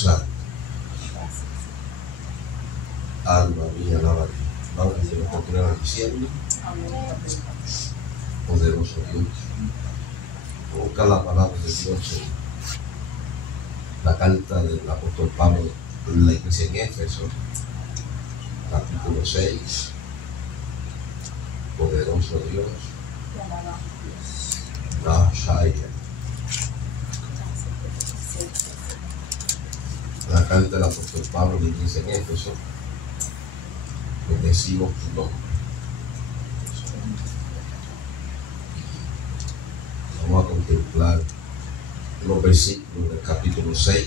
Santo. Alma mía, alaba a Dios. Vamos a hacer continuar diciendo. Poderoso Dios. Busca la palabra de Dios en la carta del apóstol Pablo en la iglesia en Éfeso, capítulo 6. Poderoso Dios. La carta del apóstol Pablo en la iglesia en Éfeso. Bendecimos tu nombre. Vamos a contemplar los versículos del capítulo 6,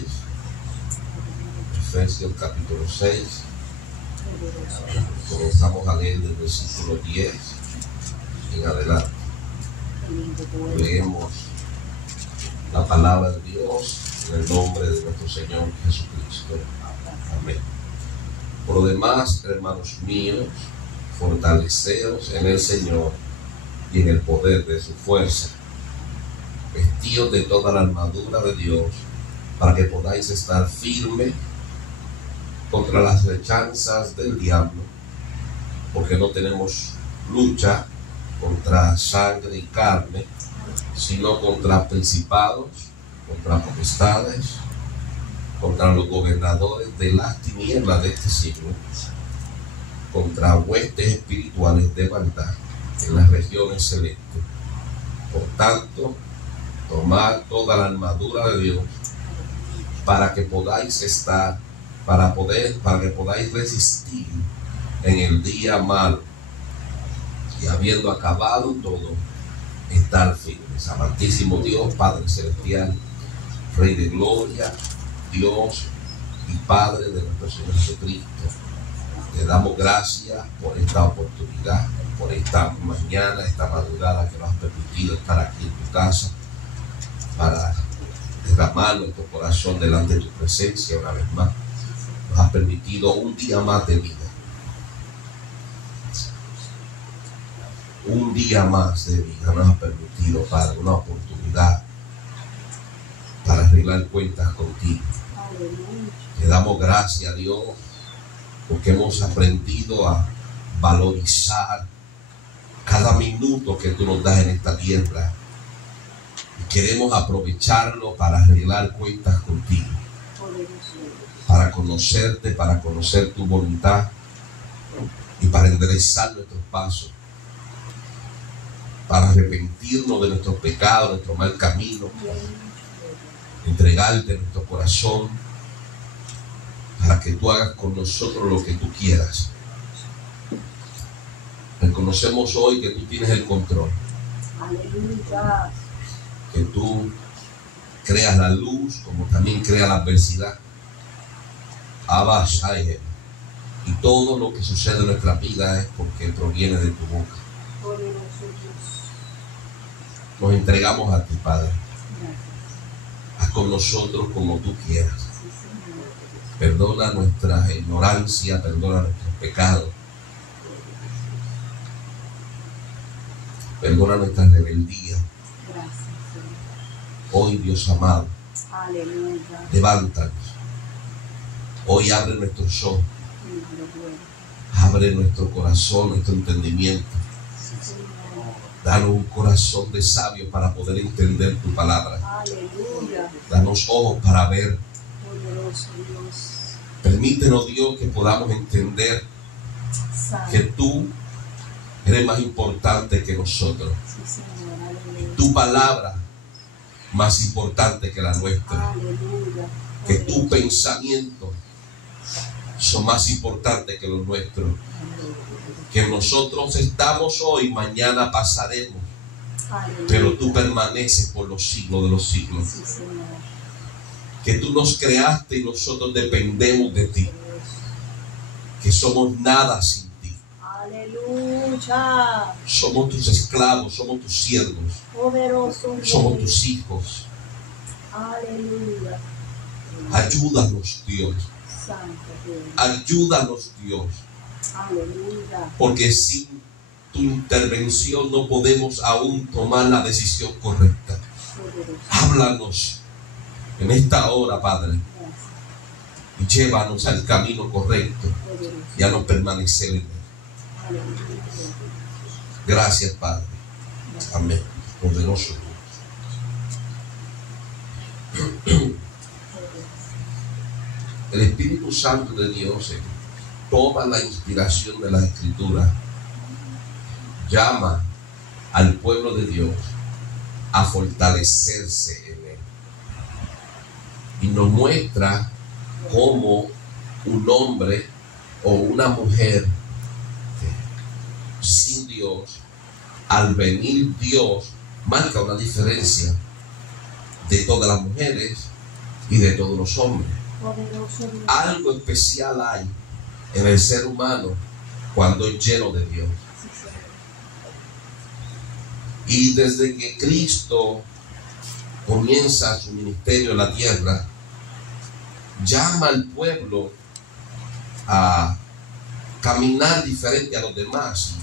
Efesios capítulo 6. Comenzamos a leer del versículo 10 en adelante. Leemos la palabra de Dios en el nombre de nuestro Señor Jesucristo. Amén. Por lo demás, hermanos míos, fortaleceos en el Señor y en el poder de su fuerza, vestidos de toda la armadura de Dios, para que podáis estar firmes contra las acechanzas del diablo, porque no tenemos lucha contra sangre y carne, sino contra principados, contra potestades, contra los gobernadores de las tinieblas de este siglo, contra huestes espirituales de maldad en las regiones celestes. Por tanto, tomad toda la armadura de Dios para que podáis estar, para que podáis resistir en el día malo, y habiendo acabado todo, estar firmes. Amantísimo Dios, Padre celestial, Rey de gloria, Dios y Padre de nuestro Señor Jesucristo, te damos gracias por esta oportunidad, por esta mañana, esta madrugada que nos has permitido estar aquí en tu casa para derramar nuestro corazón delante de tu presencia una vez más. Nos has permitido un día más de vida, un día más de vida nos has permitido, Padre, una oportunidad para arreglar cuentas contigo. Te damos gracias, Dios, porque hemos aprendido a valorizar cada minuto que tú nos das en esta tierra, y queremos aprovecharlo para arreglar cuentas contigo, para conocerte, para conocer tu voluntad y para enderezar nuestros pasos, para arrepentirnos de nuestros pecados, nuestro mal camino, entregarte nuestro corazón para que tú hagas con nosotros lo que tú quieras. Reconocemos hoy que tú tienes el control. Aleluya. Que tú creas la luz como también creas la adversidad. Abba Shai. Y todo lo que sucede en nuestra vida es porque proviene de tu boca. Nos entregamos a ti, Padre. Haz con nosotros como tú quieras. Perdona nuestra ignorancia, perdona nuestros pecados, perdona nuestra rebeldía. Hoy, Dios amado, levántanos. Hoy abre nuestros ojos, abre nuestro corazón, nuestro entendimiento. Danos un corazón de sabio para poder entender tu palabra. Danos ojos para ver. Permítenos, Dios, que podamos entender que tú eres más importante que nosotros. Tu palabra más importante que la nuestra. Que tu pensamiento son más importantes que los nuestros. Que nosotros estamos hoy, mañana pasaremos, pero tú permaneces por los siglos de los siglos. Que tú nos creaste y nosotros dependemos de ti. Que somos nada sin ti. Aleluya. Somos tus esclavos, somos tus siervos. Poderoso somos tus hijos. Aleluya. Ayúdanos, Dios. Ayúdanos, Dios. Aleluya. Porque sin tu intervención no podemos aún tomar la decisión correcta. Háblanos en esta hora, Padre. y llévanos al camino correcto y a no permanecer en él. Gracias, Padre. Amén. Poderoso. El Espíritu Santo de Dios, en toda la inspiración de la Escritura, llama al pueblo de Dios a fortalecerse en él. Y nos muestra cómo un hombre o una mujer sin Dios, al venir Dios, marca una diferencia de todas las mujeres y de todos los hombres. Algo especial hay en el ser humano cuando es lleno de Dios. Y desde que Cristo comienza su ministerio en la tierra, llama al pueblo a caminar diferente a los demás,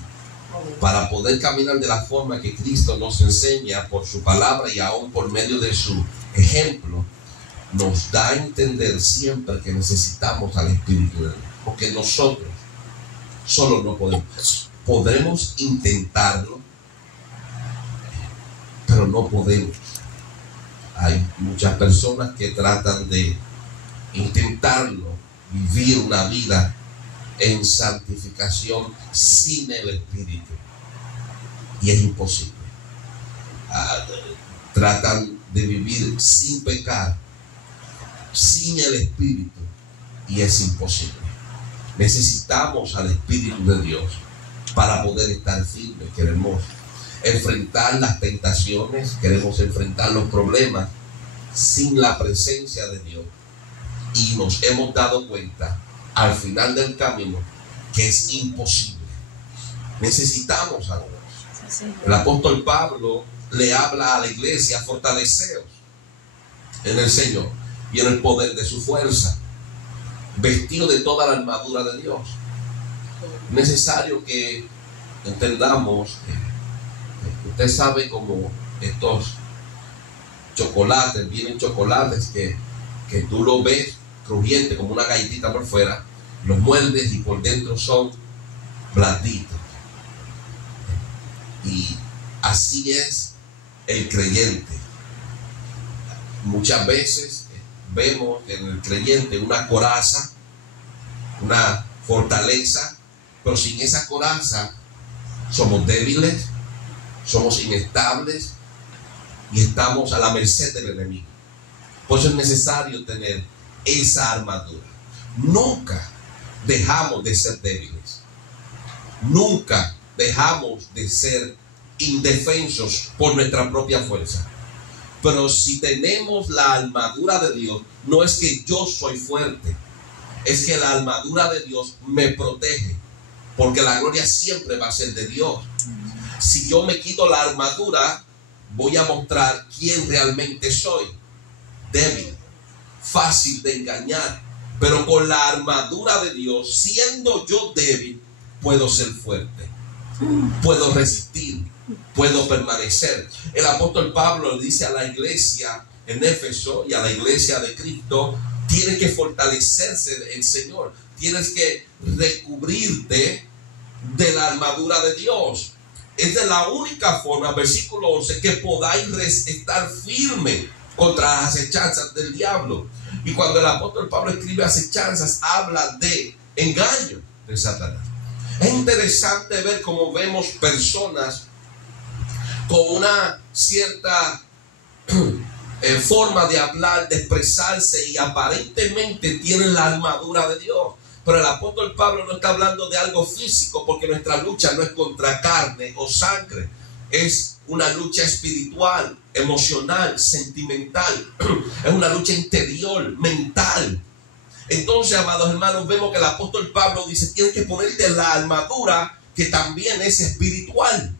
para poder caminar de la forma que Cristo nos enseña por su palabra y aún por medio de su ejemplo. Nos da a entender siempre que necesitamos al Espíritu de Dios, porque nosotros solo no podemos. Podremos intentarlo, pero no podemos. Hay muchas personas que tratan de intentarlo, vivir una vida en santificación sin el Espíritu, y es imposible. Tratan de vivir sin pecar, sin el Espíritu, y es imposible. Necesitamos al Espíritu de Dios para poder estar firmes. Queremos enfrentar las tentaciones, queremos enfrentar los problemas sin la presencia de Dios, y nos hemos dado cuenta al final del camino que es imposible. Necesitamos a Dios. El apóstol Pablo le habla a la iglesia: fortaleceos en el Señor y en el poder de su fuerza, vestido de toda la armadura de Dios. Necesario que entendamos, usted sabe, como estos chocolates, vienen chocolates que tú lo ves crujiente como una galletita por fuera, los muerdes y por dentro son blanditos. Y así es el creyente. Muchas veces vemos en el creyente una coraza, una fortaleza, pero sin esa coraza somos débiles, somos inestables y estamos a la merced del enemigo. Por eso es necesario tener esa armadura. Nunca dejamos de ser débiles, nunca dejamos de ser indefensos por nuestra propia fuerza. Pero si tenemos la armadura de Dios, no es que yo soy fuerte, es que la armadura de Dios me protege, porque la gloria siempre va a ser de Dios. Si yo me quito la armadura, voy a mostrar quién realmente soy: débil, fácil de engañar. Pero con la armadura de Dios, siendo yo débil, puedo ser fuerte, puedo resistir, puedo permanecer. El apóstol Pablo le dice a la iglesia en Éfeso y a la iglesia de Cristo: tienes que fortalecerse en el Señor, tienes que recubrirte de la armadura de Dios. Es de la única forma, versículo 11, que podáis estar firme contra las acechanzas del diablo. Y cuando el apóstol Pablo escribe acechanzas, habla de engaño de Satanás. Es interesante ver cómo vemos personas con una cierta forma de hablar, de expresarse, y aparentemente tienen la armadura de Dios. Pero el apóstol Pablo no está hablando de algo físico, porque nuestra lucha no es contra carne o sangre. Es una lucha espiritual, emocional, sentimental. Es una lucha interior, mental. Entonces, amados hermanos, vemos que el apóstol Pablo dice: tienes que ponerte la armadura que también es espiritual.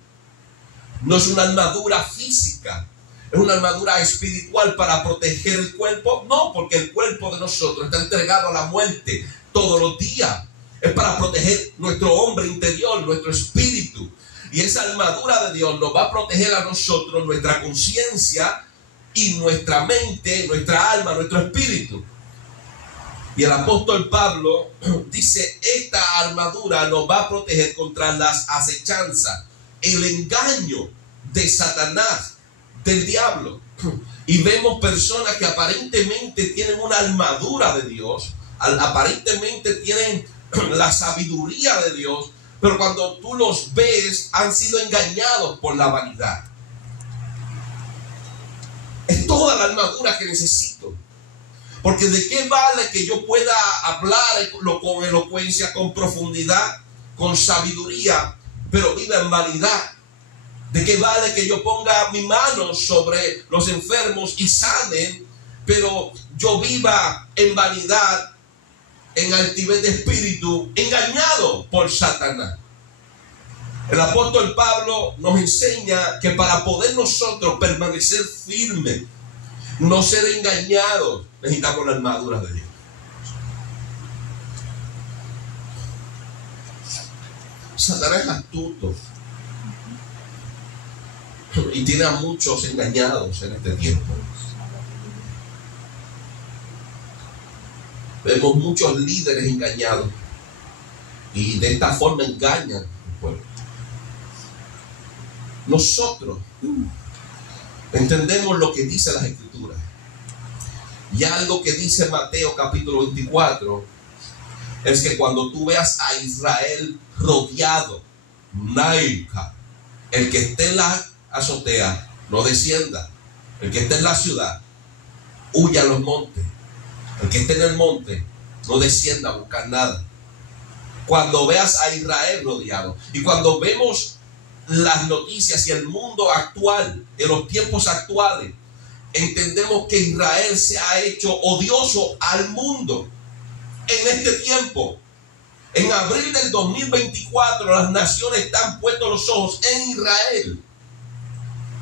No es una armadura física, es una armadura espiritual para proteger el cuerpo. No, porque el cuerpo de nosotros está entregado a la muerte todos los días. Es para proteger nuestro hombre interior, nuestro espíritu. Y esa armadura de Dios nos va a proteger a nosotros, nuestra conciencia y nuestra mente, nuestra alma, nuestro espíritu. Y el apóstol Pablo dice, esta armadura nos va a proteger contra las acechanzas, el engaño de Satanás, del diablo. Y vemos personas que aparentemente tienen una armadura de Dios, aparentemente tienen la sabiduría de Dios, pero cuando tú los ves, han sido engañados por la vanidad. Es toda la armadura que necesito. Porque ¿de qué vale que yo pueda hablar con elocuencia, con profundidad, con sabiduría, pero viva en vanidad? ¿De qué vale que yo ponga mi mano sobre los enfermos y sanen, pero yo viva en vanidad, en altivez de espíritu, engañado por Satanás? El apóstol Pablo nos enseña que para poder nosotros permanecer firmes, no ser engañados, necesitamos la armadura de Dios. Satanás es astuto y tiene a muchos engañados en este tiempo. Vemos muchos líderes engañados y de esta forma engañan al pueblo. Nosotros entendemos lo que dice las Escrituras. Y algo que dice Mateo capítulo 24 es que cuando tú veas a Israel rodeado, Naika, el que esté en la azotea no descienda, el que esté en la ciudad huya a los montes, el que esté en el monte no descienda a buscar nada. Cuando veas a Israel rodeado, y cuando vemos las noticias y el mundo actual, en los tiempos actuales, entendemos que Israel se ha hecho odioso al mundo en este tiempo. En abril del 2024 las naciones están puestos los ojos en Israel,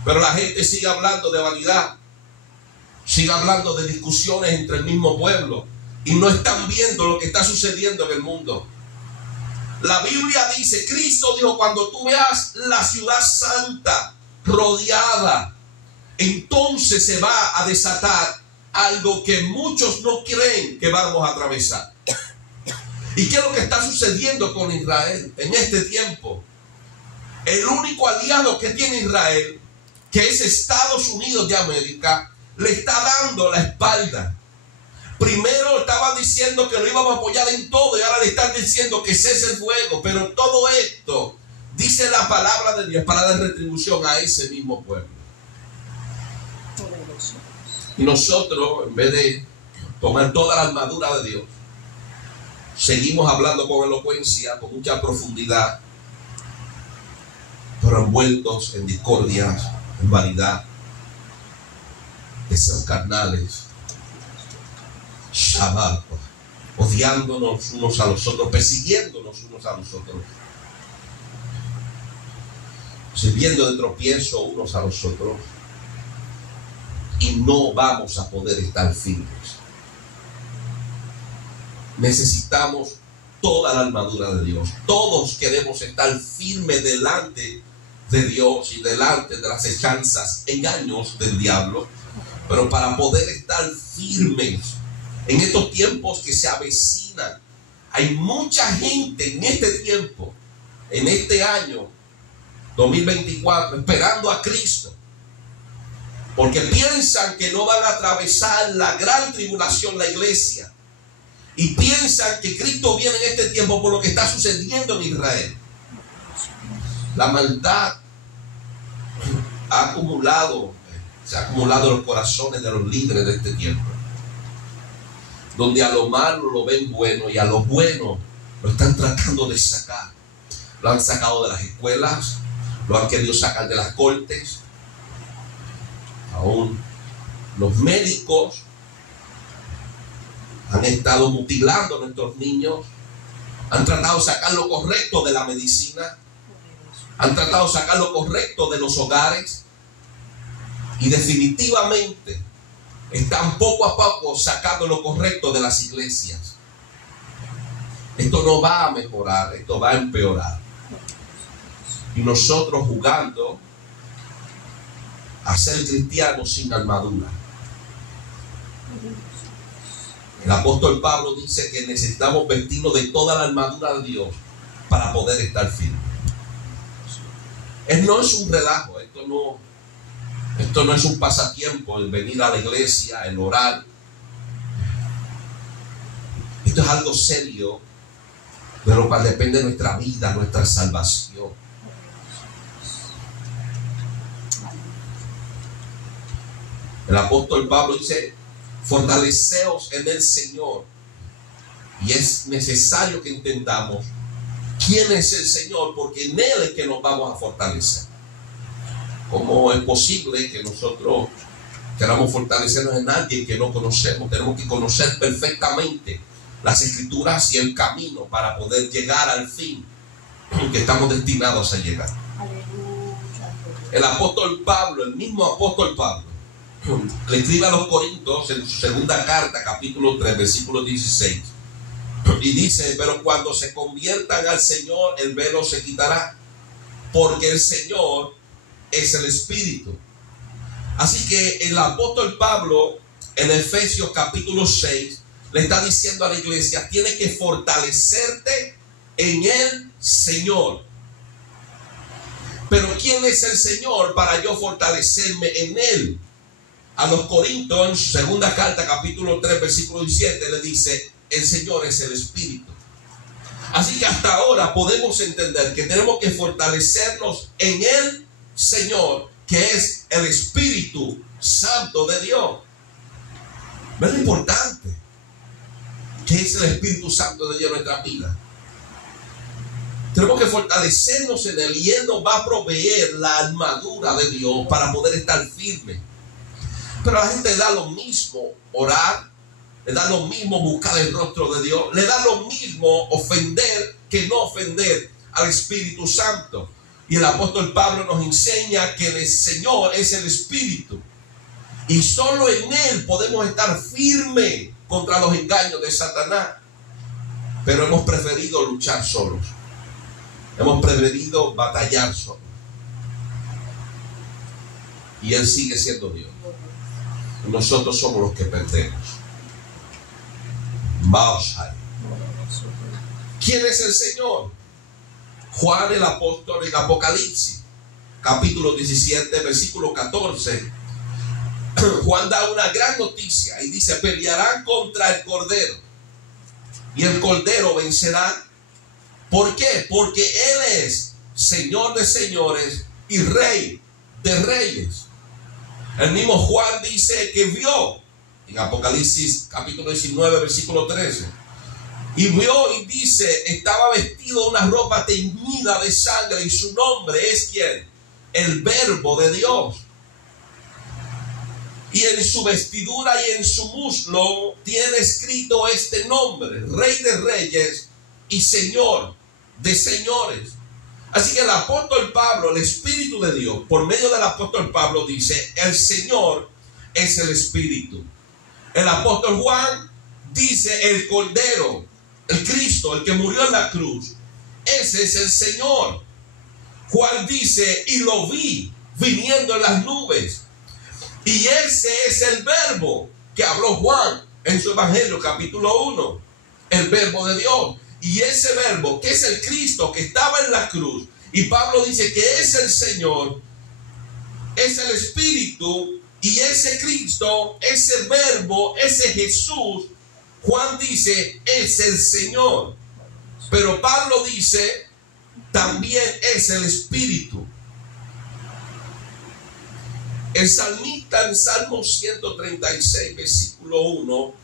pero la gente sigue hablando de vanidad, sigue hablando de discusiones entre el mismo pueblo y no están viendo lo que está sucediendo en el mundo. La Biblia dice, Cristo dijo, cuando tú veas la ciudad santa rodeada, entonces se va a desatar algo que muchos no creen que vamos a atravesar. ¿Y qué es lo que está sucediendo con Israel en este tiempo? El único aliado que tiene Israel, que es Estados Unidos de América, le está dando la espalda. Primero estaban diciendo que lo íbamos a apoyar en todo y ahora le están diciendo que cese el fuego. Pero todo esto, dice la palabra de Dios, para dar retribución a ese mismo pueblo. Y nosotros, en vez de tomar toda la armadura de Dios, seguimos hablando con elocuencia, con mucha profundidad, pero envueltos en discordias, en vanidad, deseos carnales, Shabbat, odiándonos unos a los otros, persiguiéndonos unos a los otros, sirviendo de tropiezo unos a los otros, y no vamos a poder estar firmes. Necesitamos toda la armadura de Dios. Todos queremos estar firmes delante de Dios y delante de las acechanzas, engaños del diablo, pero para poder estar firmes en estos tiempos que se avecinan, hay mucha gente en este tiempo, en este año 2024, esperando a Cristo, porque piensan que no van a atravesar la gran tribulación la iglesia, y piensan que Cristo viene en este tiempo por lo que está sucediendo en Israel. La maldad se ha acumulado en los corazones de los líderes de este tiempo, donde a lo malo lo ven bueno y a lo bueno lo están tratando de sacar. Lo han sacado de las escuelas, lo han querido sacar de las cortes. Aún los médicos han estado mutilando a nuestros niños, han tratado de sacar lo correcto de la medicina, han tratado de sacar lo correcto de los hogares, y definitivamente están poco a poco sacando lo correcto de las iglesias. Esto no va a mejorar, esto va a empeorar. Y nosotros jugando a ser cristianos sin armadura. El apóstol Pablo dice que necesitamos vestirnos de toda la armadura de Dios para poder estar firmes. No es un relajo, esto no es un pasatiempo, el venir a la iglesia, el orar. Esto es algo serio, de lo cual depende nuestra vida, nuestra salvación. El apóstol Pablo dice: fortaleceos en el Señor. Y es necesario que entendamos quién es el Señor, porque en Él es que nos vamos a fortalecer. ¿Cómo es posible que nosotros queramos fortalecernos en alguien que no conocemos? Tenemos que conocer perfectamente las Escrituras y el camino para poder llegar al fin que estamos destinados a llegar. El apóstol Pablo, el mismo apóstol Pablo, le escribe a los Corintios en su segunda carta, capítulo 3, versículo 16, y dice: pero cuando se conviertan al Señor, el velo se quitará, porque el Señor es el Espíritu. Así que el apóstol Pablo en Efesios capítulo 6 le está diciendo a la iglesia: tienes que fortalecerte en el Señor. Pero ¿quién es el Señor para yo fortalecerme en Él? A los Corintios, en su segunda carta, capítulo 3, versículo 17, le dice: el Señor es el Espíritu. Así que hasta ahora podemos entender que tenemos que fortalecernos en el Señor, que es el Espíritu Santo de Dios. ¿Ves lo importante que es el Espíritu Santo de Dios en nuestra vida? Tenemos que fortalecernos en Él, y Él nos va a proveer la armadura de Dios para poder estar firme. Pero a la gente le da lo mismo orar, le da lo mismo buscar el rostro de Dios, le da lo mismo ofender que no ofender al Espíritu Santo. Y el apóstol Pablo nos enseña que el Señor es el Espíritu, y solo en Él podemos estar firmes contra los engaños de Satanás. Pero hemos preferido luchar solos, hemos preferido batallar solos, y Él sigue siendo Dios. Nosotros somos los que perdemos. ¿Quién es el Señor? Juan el apóstol en Apocalipsis, capítulo 17, versículo 14. Juan da una gran noticia y dice: pelearán contra el Cordero, y el Cordero vencerá. ¿Por qué? Porque Él es Señor de señores y Rey de reyes. El mismo Juan dice que vio en Apocalipsis capítulo 19, versículo 13. Y vio y dice: estaba vestido de una ropa teñida de sangre, y su nombre es ¿quién? El Verbo de Dios. Y en su vestidura y en su muslo tiene escrito este nombre: Rey de Reyes y Señor de Señores. Así que el apóstol Pablo, el Espíritu de Dios, por medio del apóstol Pablo, dice: el Señor es el Espíritu. El apóstol Juan dice: el Cordero, el Cristo, el que murió en la cruz, ese es el Señor. Juan dice: y lo vi viniendo en las nubes. Y ese es el Verbo que habló Juan en su Evangelio, capítulo 1. El Verbo de Dios. Y ese Verbo, que es el Cristo que estaba en la cruz, y Pablo dice que es el Señor, es el Espíritu, y ese Cristo, ese Verbo, ese Jesús, Juan dice, es el Señor. Pero Pablo dice, también es el Espíritu. El salmista en Salmo 136, versículo 1,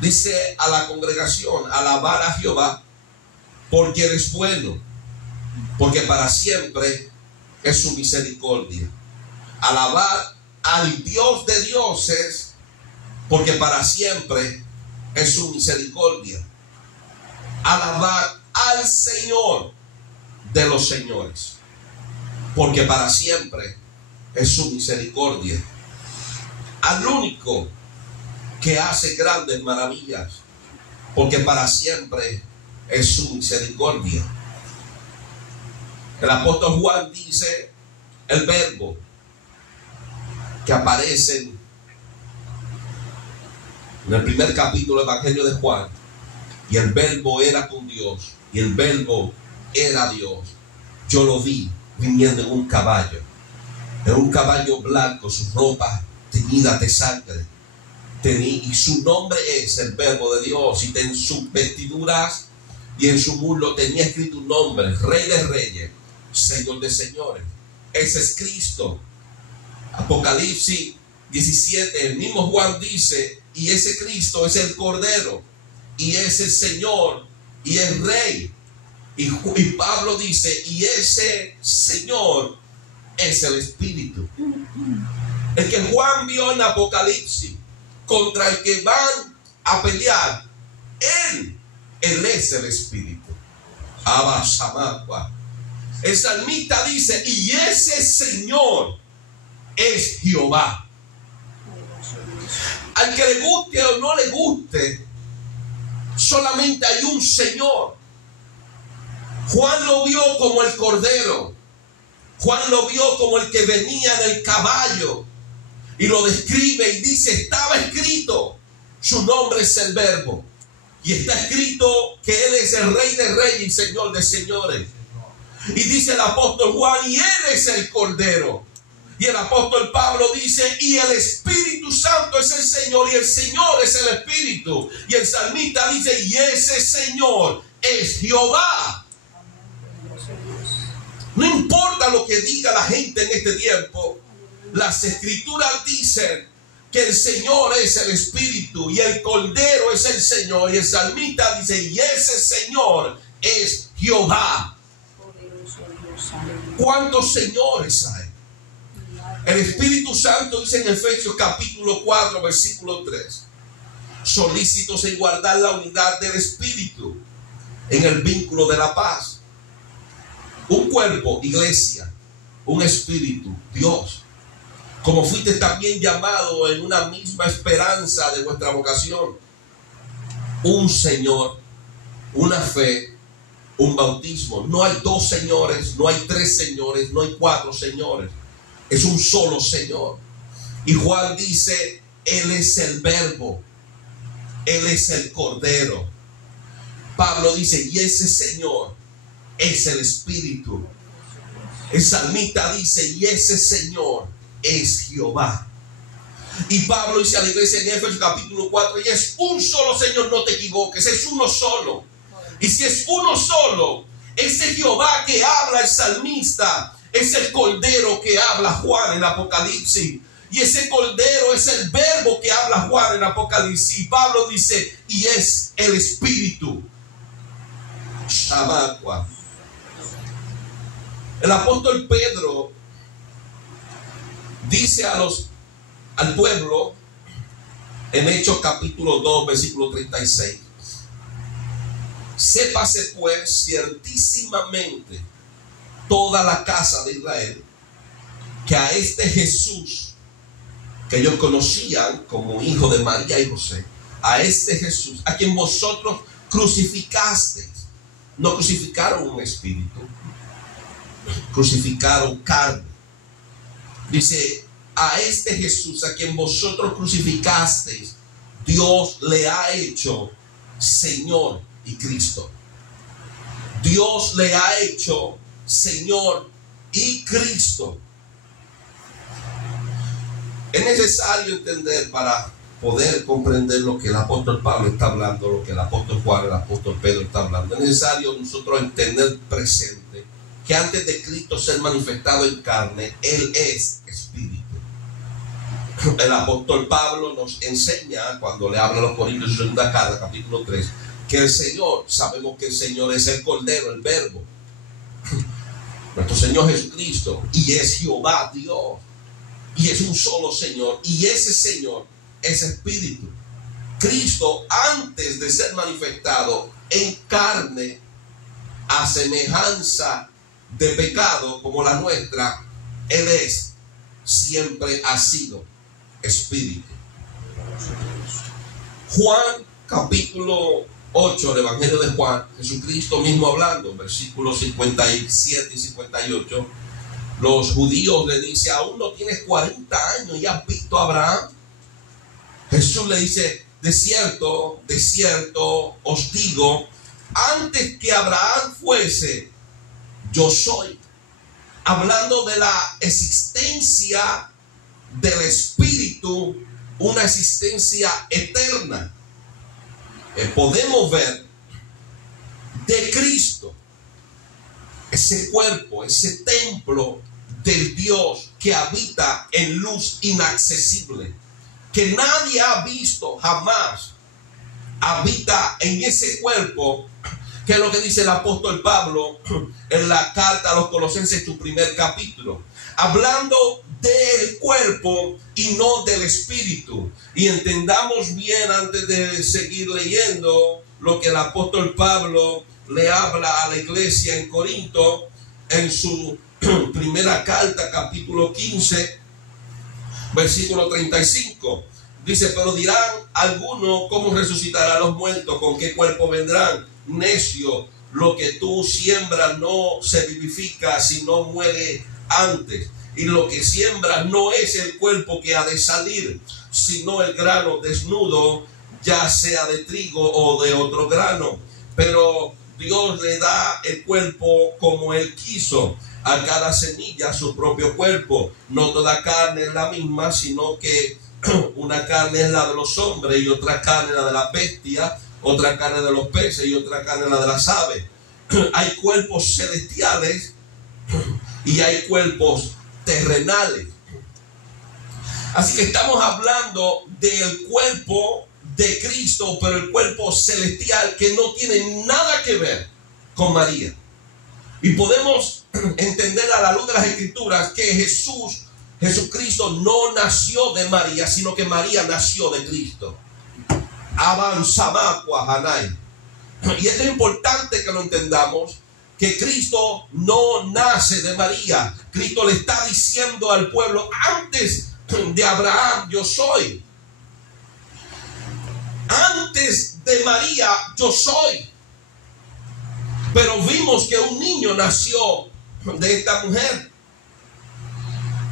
dice a la congregación: alabar a Jehová, porque eres bueno, porque para siempre es su misericordia. Alabar al Dios de dioses, porque para siempre es su misericordia. Alabar al Señor de los señores, porque para siempre es su misericordia. Al único que hace grandes maravillas, porque para siempre es su misericordia. El apóstol Juan dice: el Verbo que aparece En el primer capítulo del Evangelio de Juan, y el verbo era con Dios, y el verbo era Dios. Yo lo vi viniendo en un caballo blanco, sus ropas teñidas de sangre. Y su nombre es el verbo de Dios, y en sus vestiduras y en su muslo tenía escrito un nombre: Rey de Reyes, Señor de Señores. Ese es Cristo. Apocalipsis 17, el mismo Juan dice: y ese Cristo es el Cordero, y es el Señor, y el Rey. Y Pablo dice: y ese Señor es el Espíritu. El que Juan vio en Apocalipsis, contra el que van a pelear, Él es el Espíritu. Abba Shamakwa. El salmista dice: y ese Señor es Jehová. Al que le guste o no le guste, solamente hay un Señor. Juan lo vio como el Cordero. Juan lo vio como el que venía en el caballo, y lo describe y dice: estaba escrito, su nombre es el Verbo, y está escrito que Él es el Rey de Reyes y Señor de Señores. Y dice el apóstol Juan: y Él es el Cordero. Y el apóstol Pablo dice: y el Espíritu Santo es el Señor, y el Señor es el Espíritu. Y el salmista dice: y ese Señor es Jehová. No importa lo que diga la gente en este tiempo, las Escrituras dicen que el Señor es el Espíritu y el Cordero es el Señor. Y el salmista dice: y ese Señor es Jehová. ¿Cuántos señores hay? El Espíritu Santo dice en Efesios capítulo 4 versículo 3: solícitos en guardar la unidad del Espíritu en el vínculo de la paz. Un cuerpo, iglesia, un espíritu, Dios. Como fuiste también llamado en una misma esperanza de vuestra vocación. Un Señor, una fe, un bautismo. No hay dos señores, no hay tres señores, no hay cuatro señores. Es un solo Señor. Y Juan dice: Él es el Verbo, Él es el Cordero. Pablo dice: y ese Señor es el Espíritu. El salmista dice: y ese Señor es Jehová. Y Pablo dice a la iglesia en Efesios capítulo 4: y es un solo Señor, no te equivoques, es uno solo. Y si es uno solo, ese Jehová que habla el salmista es el Cordero que habla Juan en Apocalipsis. Y ese Cordero es el Verbo que habla Juan en Apocalipsis. Y Pablo dice: y es el Espíritu. Shamakwa. El apóstol Pedro dice al pueblo en Hechos capítulo 2 versículo 36: sépase pues ciertísimamente toda la casa de Israel que a este Jesús, que ellos conocían como hijo de María y José, a este Jesús, a quien vosotros crucificasteis. No crucificaron un espíritu, crucificaron carne. Dice: a este Jesús a quien vosotros crucificasteis, Dios le ha hecho Señor y Cristo. Dios le ha hecho Señor y Cristo. Es necesario entender, para poder comprender lo que el apóstol Pablo está hablando, lo que el apóstol Juan, el apóstol Pedro está hablando. Es necesario nosotros entender presente que antes de Cristo ser manifestado en carne, Él es Espíritu. El apóstol Pablo nos enseña, cuando le habla a los Corintios en su segunda carta, capítulo 3, que el Señor, sabemos que el Señor es el Cordero, el Verbo, nuestro Señor Jesucristo, y es Jehová Dios, y es un solo Señor, y ese Señor es Espíritu. Cristo, antes de ser manifestado en carne, a semejanza de pecado como la nuestra, Él siempre ha sido Espíritu. Juan capítulo 8 del Evangelio de Juan, Jesucristo mismo hablando, versículos 57 y 58, los judíos le dicen: aún no tienes 40 años y has visto a Abraham. Jesús le dice: de cierto os digo, antes que Abraham fuese, yo soy. Hablando de la existencia del Espíritu, una existencia eterna. Podemos ver de Cristo, ese cuerpo, ese templo del Dios que habita en luz inaccesible, que nadie ha visto jamás, habita en ese cuerpo, que es lo que dice el apóstol Pablo en la carta a los Colosenses, su primer capítulo, hablando del cuerpo y no del espíritu. Y entendamos bien, antes de seguir leyendo, lo que el apóstol Pablo le habla a la iglesia en Corinto en su primera carta, capítulo 15, versículo 35. Dice: pero dirán algunos, ¿cómo resucitará a los muertos? ¿Con qué cuerpo vendrán? Necio, lo que tú siembras no se vivifica, sino muere antes. Y lo que siembras no es el cuerpo que ha de salir, sino el grano desnudo, ya sea de trigo o de otro grano. Pero Dios le da el cuerpo como Él quiso, a cada semilla su propio cuerpo. No toda carne es la misma, sino que una carne es la de los hombres y otra carne la de la bestia, otra carne de los peces y otra carne la de las aves. Hay cuerpos celestiales y hay cuerpos terrenales. Así que estamos hablando del cuerpo de Cristo, pero el cuerpo celestial, que no tiene nada que ver con María. Y podemos entender a la luz de las Escrituras que Jesucristo no nació de María, sino que María nació de Cristo. Y esto es importante que lo entendamos, que Cristo no nace de María. Cristo le está diciendo al pueblo: antes de Abraham yo soy. Antes de María yo soy. Pero vimos que un niño nació de esta mujer.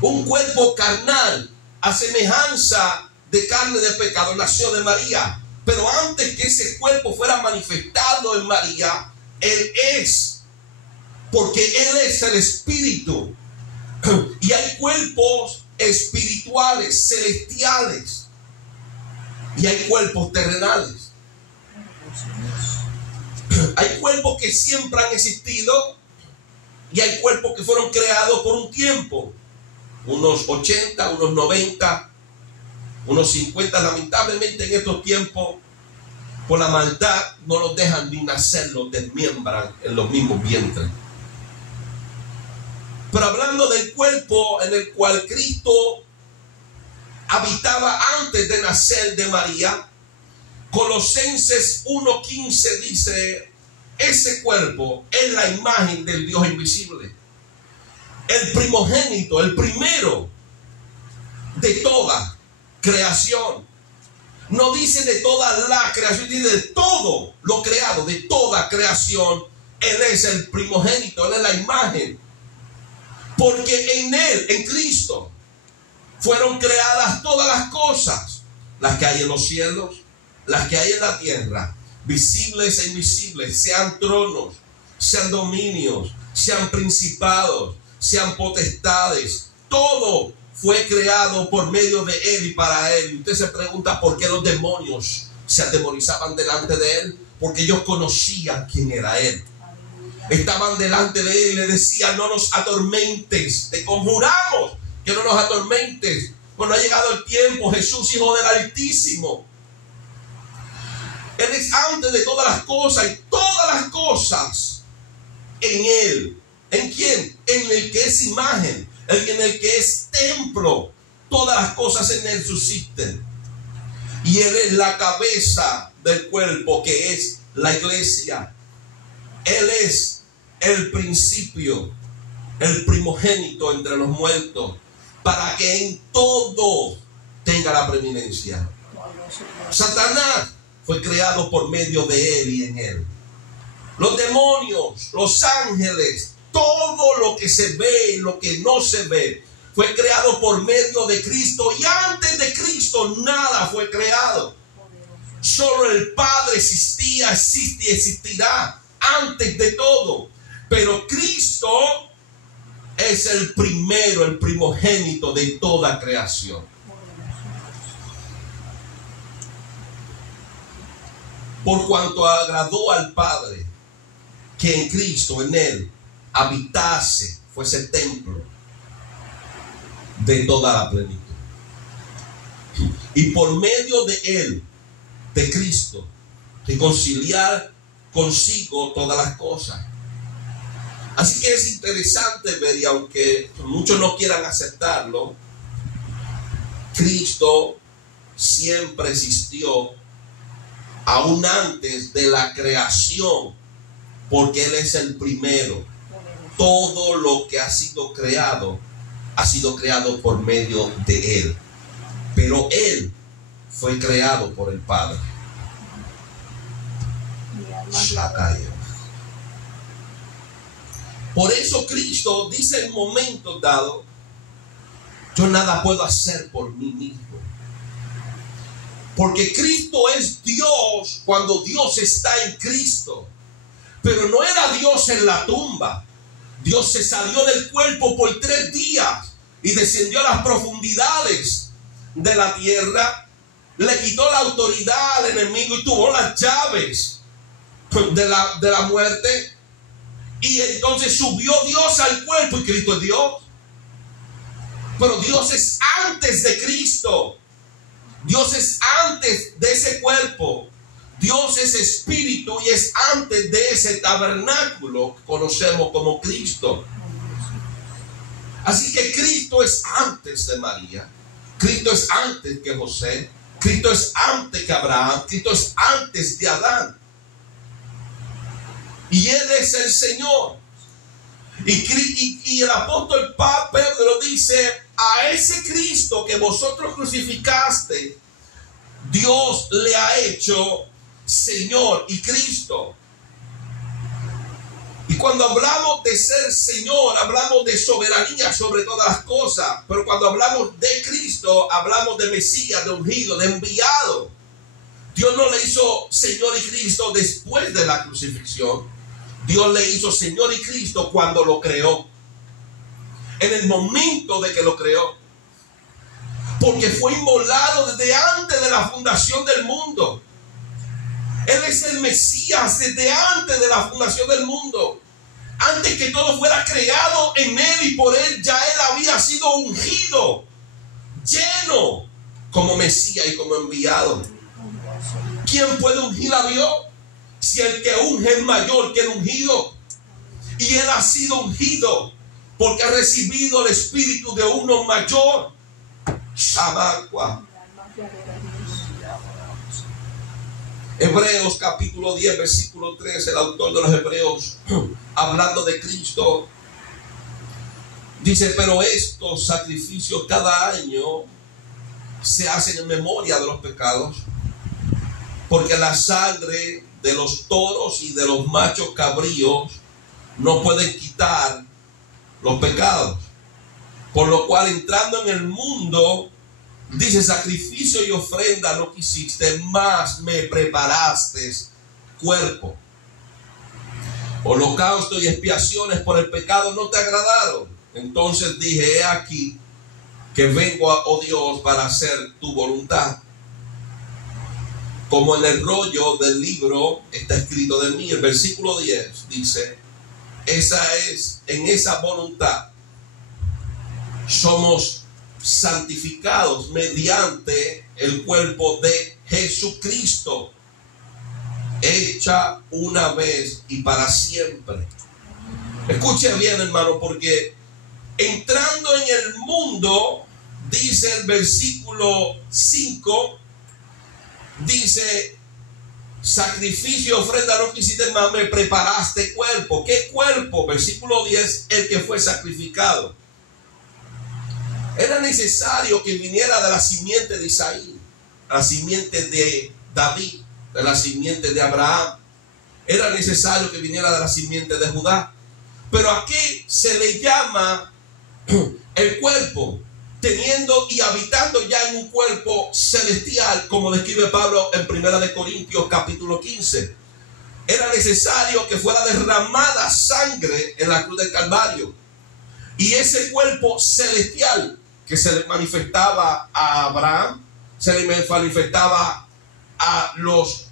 Un cuerpo carnal, a semejanza de carne de pecado, nació de María. Pero antes que ese cuerpo fuera manifestado en María, Él es. Porque Él es el Espíritu. Y hay cuerpos espirituales, celestiales. Y hay cuerpos terrenales. Hay cuerpos que siempre han existido. Y hay cuerpos que fueron creados por un tiempo. Unos 80, unos 90, unos 50. Lamentablemente en estos tiempos, por la maldad, no los dejan ni nacer, los desmiembran en los mismos vientres. Pero hablando del cuerpo en el cual Cristo habitaba antes de nacer de María, Colosenses 1:15 dice: ese cuerpo es la imagen del Dios invisible, el primogénito, el primero de toda creación. No dice de toda la creación, dice de todo lo creado, de toda creación. Él es el primogénito, Él es la imagen. Porque en Él, en Cristo, fueron creadas todas las cosas, las que hay en los cielos, las que hay en la tierra, visibles e invisibles, sean tronos, sean dominios, sean principados, sean potestades. Todo fue creado por medio de Él y para Él. Y usted se pregunta por qué los demonios se atemorizaban delante de Él. Porque ellos conocían quién era Él. Estaban delante de Él y le decían: no nos atormentes, te conjuramos que no nos atormentes. Bueno, ha llegado el tiempo, Jesús, Hijo del Altísimo. Él es antes de todas las cosas, y todas las cosas en Él. ¿En quién? En el que es imagen, en el que es templo. Todas las cosas en Él subsisten. Y Él es la cabeza del cuerpo, que es la iglesia. Él es el principio, el primogénito entre los muertos, para que en todo tenga la preeminencia. Satanás fue creado por medio de Él y en Él. Los demonios, los ángeles, todo lo que se ve y lo que no se ve, fue creado por medio de Cristo. Y antes de Cristo nada fue creado. Solo el Padre existía, existe y existirá antes de todo. Pero Cristo es el primero, el primogénito de toda creación. Por cuanto agradó al Padre que en Cristo, en Él, habitase, fuese templo de toda la plenitud. Y por medio de Él, de Cristo, reconciliar consigo todas las cosas. Así que es interesante ver, y aunque muchos no quieran aceptarlo, Cristo siempre existió aún antes de la creación, porque Él es el primero. Todo lo que ha sido creado por medio de Él. Pero Él fue creado por el Padre. Por eso Cristo dice en momentos dados: yo nada puedo hacer por mí mismo. Porque Cristo es Dios cuando Dios está en Cristo. Pero no era Dios en la tumba. Dios se salió del cuerpo por 3 días y descendió a las profundidades de la tierra. Le quitó la autoridad al enemigo y tuvo las llaves de la muerte. Y entonces subió Dios al cuerpo, y Cristo es Dios. Pero Dios es antes de Cristo. Dios es antes de ese cuerpo. Dios es espíritu y es antes de ese tabernáculo que conocemos como Cristo. Así que Cristo es antes de María. Cristo es antes que José. Cristo es antes que Abraham. Cristo es antes de Adán. Y Él es el Señor. Y el apóstol Pedro dice: a ese Cristo que vosotros crucificaste, Dios le ha hecho Señor y Cristo. Y cuando hablamos de ser Señor, hablamos de soberanía sobre todas las cosas. Pero cuando hablamos de Cristo, hablamos de Mesías, de ungido, de enviado. Dios no le hizo Señor y Cristo después de la crucifixión. Dios le hizo Señor y Cristo cuando lo creó. En el momento de que lo creó. Porque fue inmolado desde antes de la fundación del mundo. Él es el Mesías desde antes de la fundación del mundo. Antes que todo fuera creado en Él y por Él, ya Él había sido ungido, lleno como Mesías y como enviado. ¿Quién puede ungir a Dios? Si el que unge es mayor que el ungido. Y Él ha sido ungido porque ha recibido el espíritu de uno mayor. Shabakwa. Hebreos capítulo 10 versículo 3, el autor de los Hebreos, hablando de Cristo, dice: pero estos sacrificios cada año se hacen en memoria de los pecados, porque la sangre de los toros y de los machos cabríos no pueden quitar los pecados. Por lo cual, entrando en el mundo, dice: sacrificio y ofrenda no quisiste, mas me preparaste cuerpo. Holocausto y expiaciones por el pecado no te agradaron. Entonces dije: he aquí que vengo, oh Dios, para hacer tu voluntad. Como en el rollo del libro está escrito de mí. El versículo 10 dice: en esa voluntad somos santificados mediante el cuerpo de Jesucristo, hecha una vez y para siempre. Escuche bien, hermano, porque entrando en el mundo, dice el versículo 5, dice: sacrificio y ofrenda no quisiste, mas me preparaste cuerpo. ¿Qué cuerpo? Versículo 10, el que fue sacrificado. Era necesario que viniera de la simiente de Isaí, la simiente de David, de la simiente de Abraham. Era necesario que viniera de la simiente de Judá. Pero aquí se le llama el cuerpo. teniendo y habitando ya en un cuerpo celestial, como describe Pablo en 1 Corintios capítulo 15. Era necesario que fuera derramada sangre en la cruz del Calvario. Y ese cuerpo celestial que se le manifestaba a Abraham, se le manifestaba a los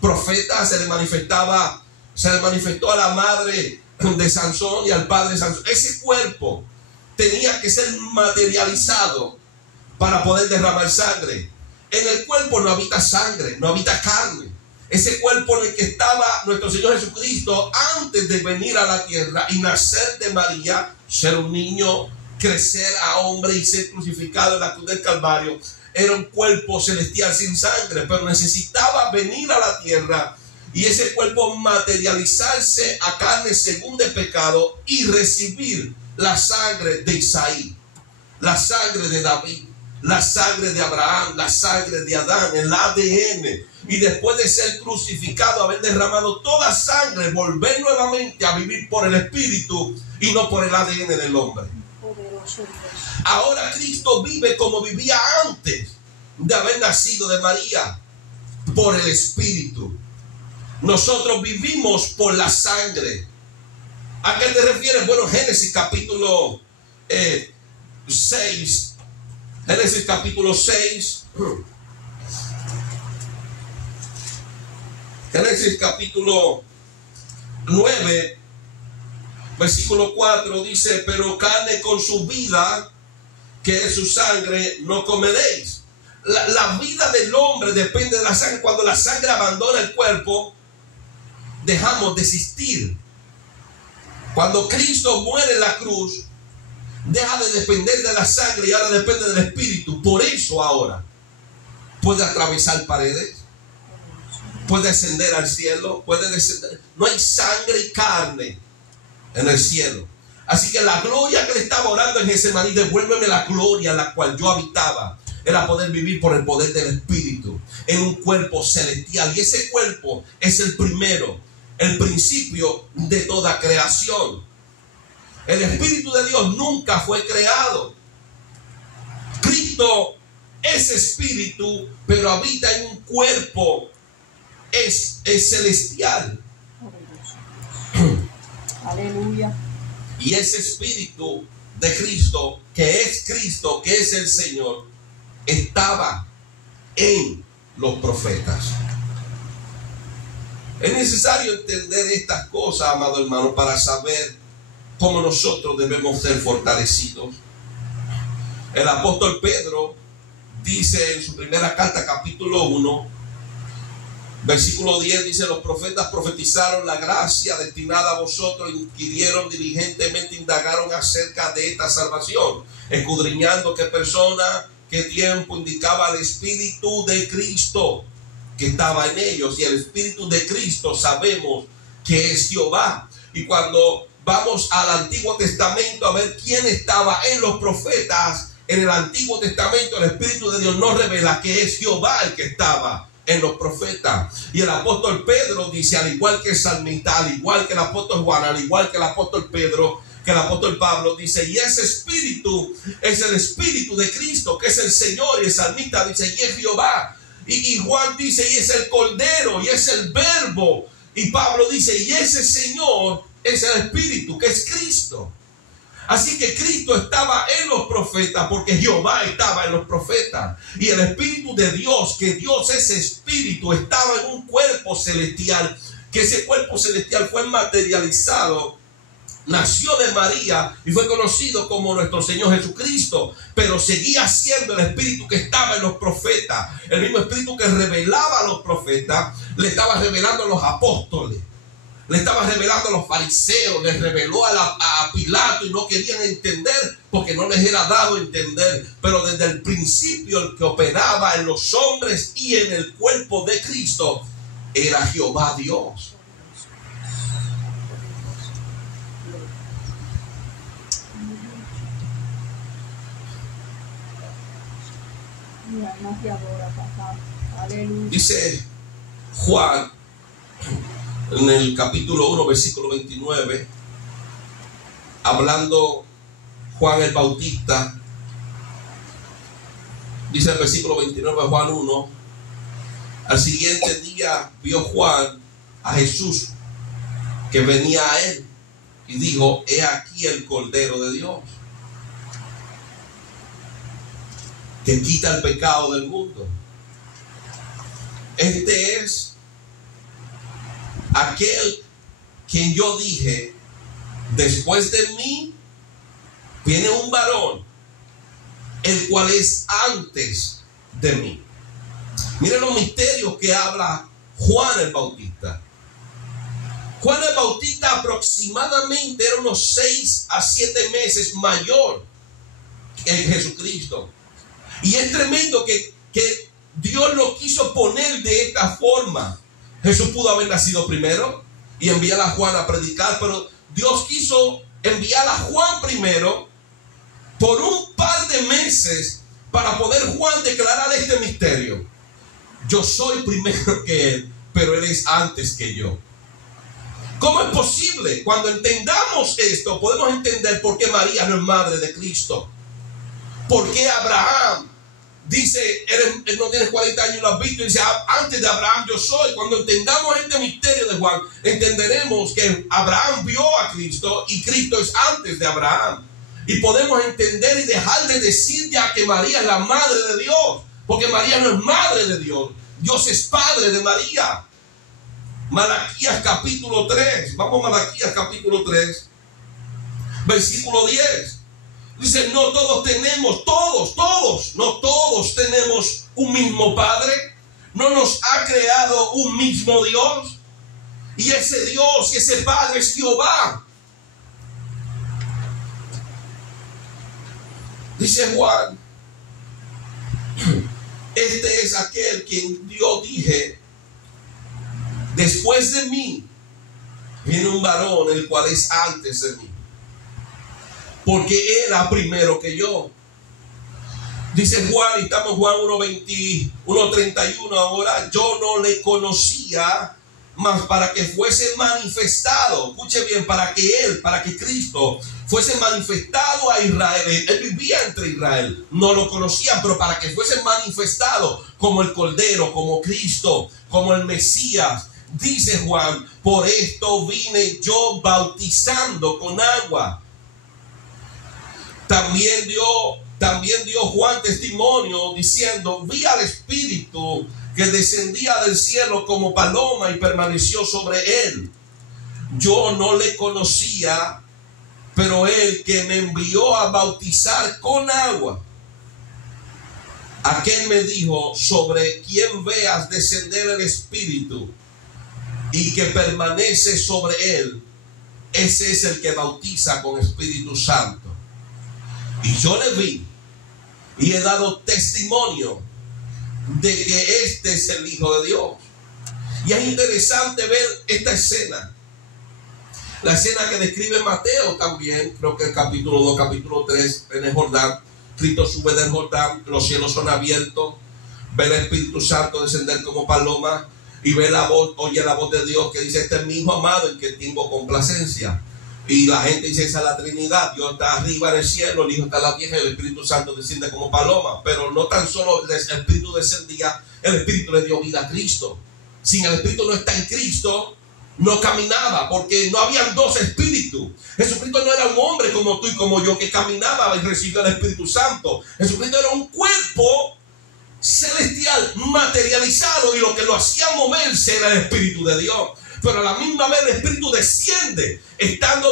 profetas, se le manifestó a la madre de Sansón y al padre de Sansón. Ese cuerpo tenía que ser materializado para poder derramar sangre. En el cuerpo no habita sangre, no habita carne. Ese cuerpo en el que estaba nuestro Señor Jesucristo antes de venir a la tierra y nacer de María, ser un niño, crecer a hombre y ser crucificado en la cruz del Calvario, era un cuerpo celestial sin sangre, pero necesitaba venir a la tierra y ese cuerpo materializarse a carne según de pecado y recibir la sangre de Isaí, la sangre de David, la sangre de Abraham, la sangre de Adán, el ADN. Y después de ser crucificado, haber derramado toda sangre, volver nuevamente a vivir por el Espíritu y no por el ADN del hombre. Ahora Cristo vive como vivía antes de haber nacido de María, por el Espíritu. Nosotros vivimos por la sangre. ¿A qué te refieres? Bueno, Génesis capítulo 6. Génesis capítulo 6. Génesis capítulo 9, versículo 4 dice: pero carne con su vida, que es su sangre, no comeréis. La vida del hombre depende de la sangre. Cuando la sangre abandona el cuerpo, dejamos de existir. Cuando Cristo muere en la cruz, deja de depender de la sangre y ahora depende del Espíritu. Por eso ahora puede atravesar paredes, puede ascender al cielo, puede descender. No hay sangre y carne en el cielo. Así que la gloria que le estaba orando en Getsemaní, devuélveme la gloria en la cual yo habitaba, era poder vivir por el poder del Espíritu en un cuerpo celestial. Y ese cuerpo es el primero, el principio de toda creación. El Espíritu de Dios nunca fue creado. Cristo es Espíritu, pero habita en un cuerpo es celestial. Aleluya. Y ese Espíritu de Cristo, que es el Señor, estaba en los profetas. Es necesario entender estas cosas, amado hermano, para saber cómo nosotros debemos ser fortalecidos. El apóstol Pedro dice en su primera carta, capítulo 1, versículo 10, dice: los profetas profetizaron la gracia destinada a vosotros, inquirieron diligentemente, indagaron acerca de esta salvación, escudriñando qué persona, qué tiempo indicaba el Espíritu de Cristo que estaba en ellos. Y el Espíritu de Cristo sabemos que es Jehová. Y cuando vamos al Antiguo Testamento a ver quién estaba en los profetas, en el Antiguo Testamento el Espíritu de Dios nos revela que es Jehová el que estaba en los profetas. Y el apóstol Pedro dice, al igual que el salmista, al igual que el apóstol Juan, al igual que el apóstol Pedro, que el apóstol Pablo dice, y ese Espíritu es el Espíritu de Cristo, que es el Señor. Y el salmista dice, y es Jehová. Y Juan dice, y es el Cordero, y es el Verbo. Y Pablo dice, y ese Señor es el Espíritu, que es Cristo. Así que Cristo estaba en los profetas porque Jehová estaba en los profetas. Y el Espíritu de Dios, que Dios es Espíritu, estaba en un cuerpo celestial, que ese cuerpo celestial fue materializado, nació de María y fue conocido como nuestro Señor Jesucristo, pero seguía siendo el Espíritu que estaba en los profetas. El mismo Espíritu que revelaba a los profetas, le estaba revelando a los apóstoles, le estaba revelando a los fariseos, les reveló a Pilato y no querían entender porque no les era dado entender. Pero desde el principio el que operaba en los hombres y en el cuerpo de Cristo era Jehová Dios. Dice Juan en el capítulo 1, versículo 29, hablando Juan el Bautista, Dice el versículo 29 de Juan 1. Al siguiente día vio Juan a Jesús que venía a él y dijo: he aquí el Cordero de Dios que quita el pecado del mundo. Este es aquel quien yo dije: después de mí viene un varón, el cual es antes de mí. Miren los misterios que habla Juan el Bautista. Juan el Bautista aproximadamente era unos 6 a 7 meses mayor que Jesucristo. Y es tremendo que Dios lo quiso poner de esta forma. Jesús pudo haber nacido primero y enviar a Juan a predicar, pero Dios quiso enviar a Juan primero por un par de meses para poder Juan declarar este misterio. Yo soy primero que él, pero él es antes que yo. ¿Cómo es posible? Cuando entendamos esto, podemos entender por qué María no es madre de Cristo. ¿Por qué Abraham dice: él no tiene 40 años y lo has visto? Y dice: antes de Abraham yo soy. Cuando entendamos este misterio de Juan, entenderemos que Abraham vio a Cristo y Cristo es antes de Abraham. Y podemos entender y dejar de decir ya que María es la madre de Dios, porque María no es madre de Dios. Dios es padre de María. Malaquías capítulo 3. Vamos a Malaquías capítulo 3, versículo 10. Dice: no todos tenemos, no todos tenemos un mismo Padre. No nos ha creado un mismo Dios. Y ese Dios y ese Padre es Jehová. Dice Juan: este es aquel quien yo dije: después de mí viene un varón, el cual es antes de mí, porque era primero que yo. Dice Juan, y estamos en Juan 1:31 ahora: yo no le conocía, mas para que fuese manifestado. Escuche bien, para que Cristo fuese manifestado a Israel. Él vivía entre Israel, no lo conocían, pero para que fuese manifestado como el Cordero, como Cristo, como el Mesías. Dice Juan: por esto vine yo bautizando con agua. También dio Juan testimonio diciendo: vi al Espíritu que descendía del cielo como paloma y permaneció sobre él. Yo no le conocía, pero él que me envió a bautizar con agua, aquel me dijo: sobre quien veas descender el Espíritu y que permanece sobre él, ese es el que bautiza con Espíritu Santo. Y yo le vi y he dado testimonio de que este es el Hijo de Dios. Y es interesante ver esta escena. La escena que describe Mateo también, creo que el capítulo 2, capítulo 3, en el Jordán. Cristo sube del Jordán, los cielos son abiertos, ve el Espíritu Santo descender como paloma y ve la voz, oye la voz de Dios que dice: este es mi Hijo amado en que tengo complacencia. Y la gente dice: esa es la Trinidad. Dios está arriba en el cielo, el Hijo está en la tierra y el Espíritu Santo desciende como paloma. Pero no tan solo el Espíritu descendía, el Espíritu le dio vida a Cristo. Sin el Espíritu no está en Cristo, no caminaba, porque no habían dos espíritus. Jesucristo no era un hombre como tú y como yo que caminaba y recibió el Espíritu Santo. Jesucristo era un cuerpo celestial materializado, y lo que lo hacía moverse era el Espíritu de Dios. Pero a la misma vez el Espíritu desciende,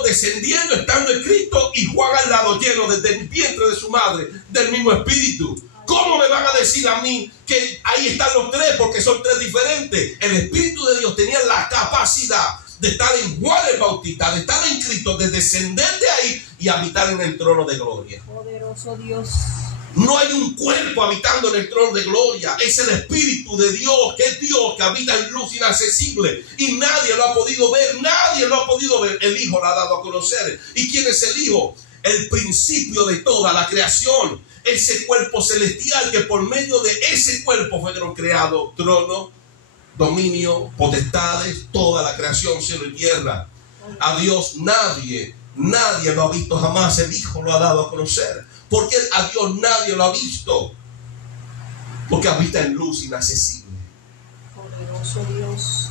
descendiendo, estando en Cristo, y Juan al lado, lleno desde el vientre de su madre del mismo Espíritu. ¿Cómo me van a decir a mí que ahí están los tres? Porque son tres diferentes. El Espíritu de Dios tenía la capacidad de estar en Juan el Bautista, de estar en Cristo, de descender de ahí y habitar en el trono de gloria. Poderoso Dios. No hay un cuerpo habitando en el trono de gloria. Es el Espíritu de Dios, que es Dios, que habita en luz inaccesible. Y nadie lo ha podido ver, nadie lo ha podido ver. El Hijo lo ha dado a conocer. ¿Y quién es el Hijo? El principio de toda la creación. Ese cuerpo celestial que por medio de ese cuerpo fueron creados trono, dominio, potestades, toda la creación, cielo y tierra. A Dios nadie lo ha visto jamás. El Hijo lo ha dado a conocer. Porque a Dios nadie lo ha visto. porque habita en luz inaccesible. Poderoso Dios.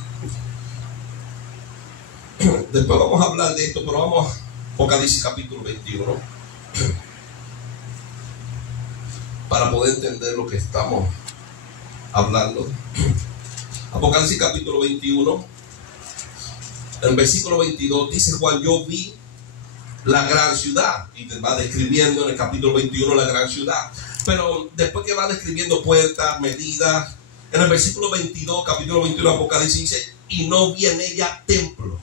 Después vamos a hablar de esto, pero vamos a Apocalipsis capítulo 21 para poder entender lo que estamos hablando. Apocalipsis capítulo 21, en versículo 22 dice: Juan, yo vi la gran ciudad, y te va describiendo en el capítulo 21 la gran ciudad, pero después que va describiendo puertas, medidas, en el versículo 22, capítulo 21 de Apocalipsis dice: y no vi en ella templo,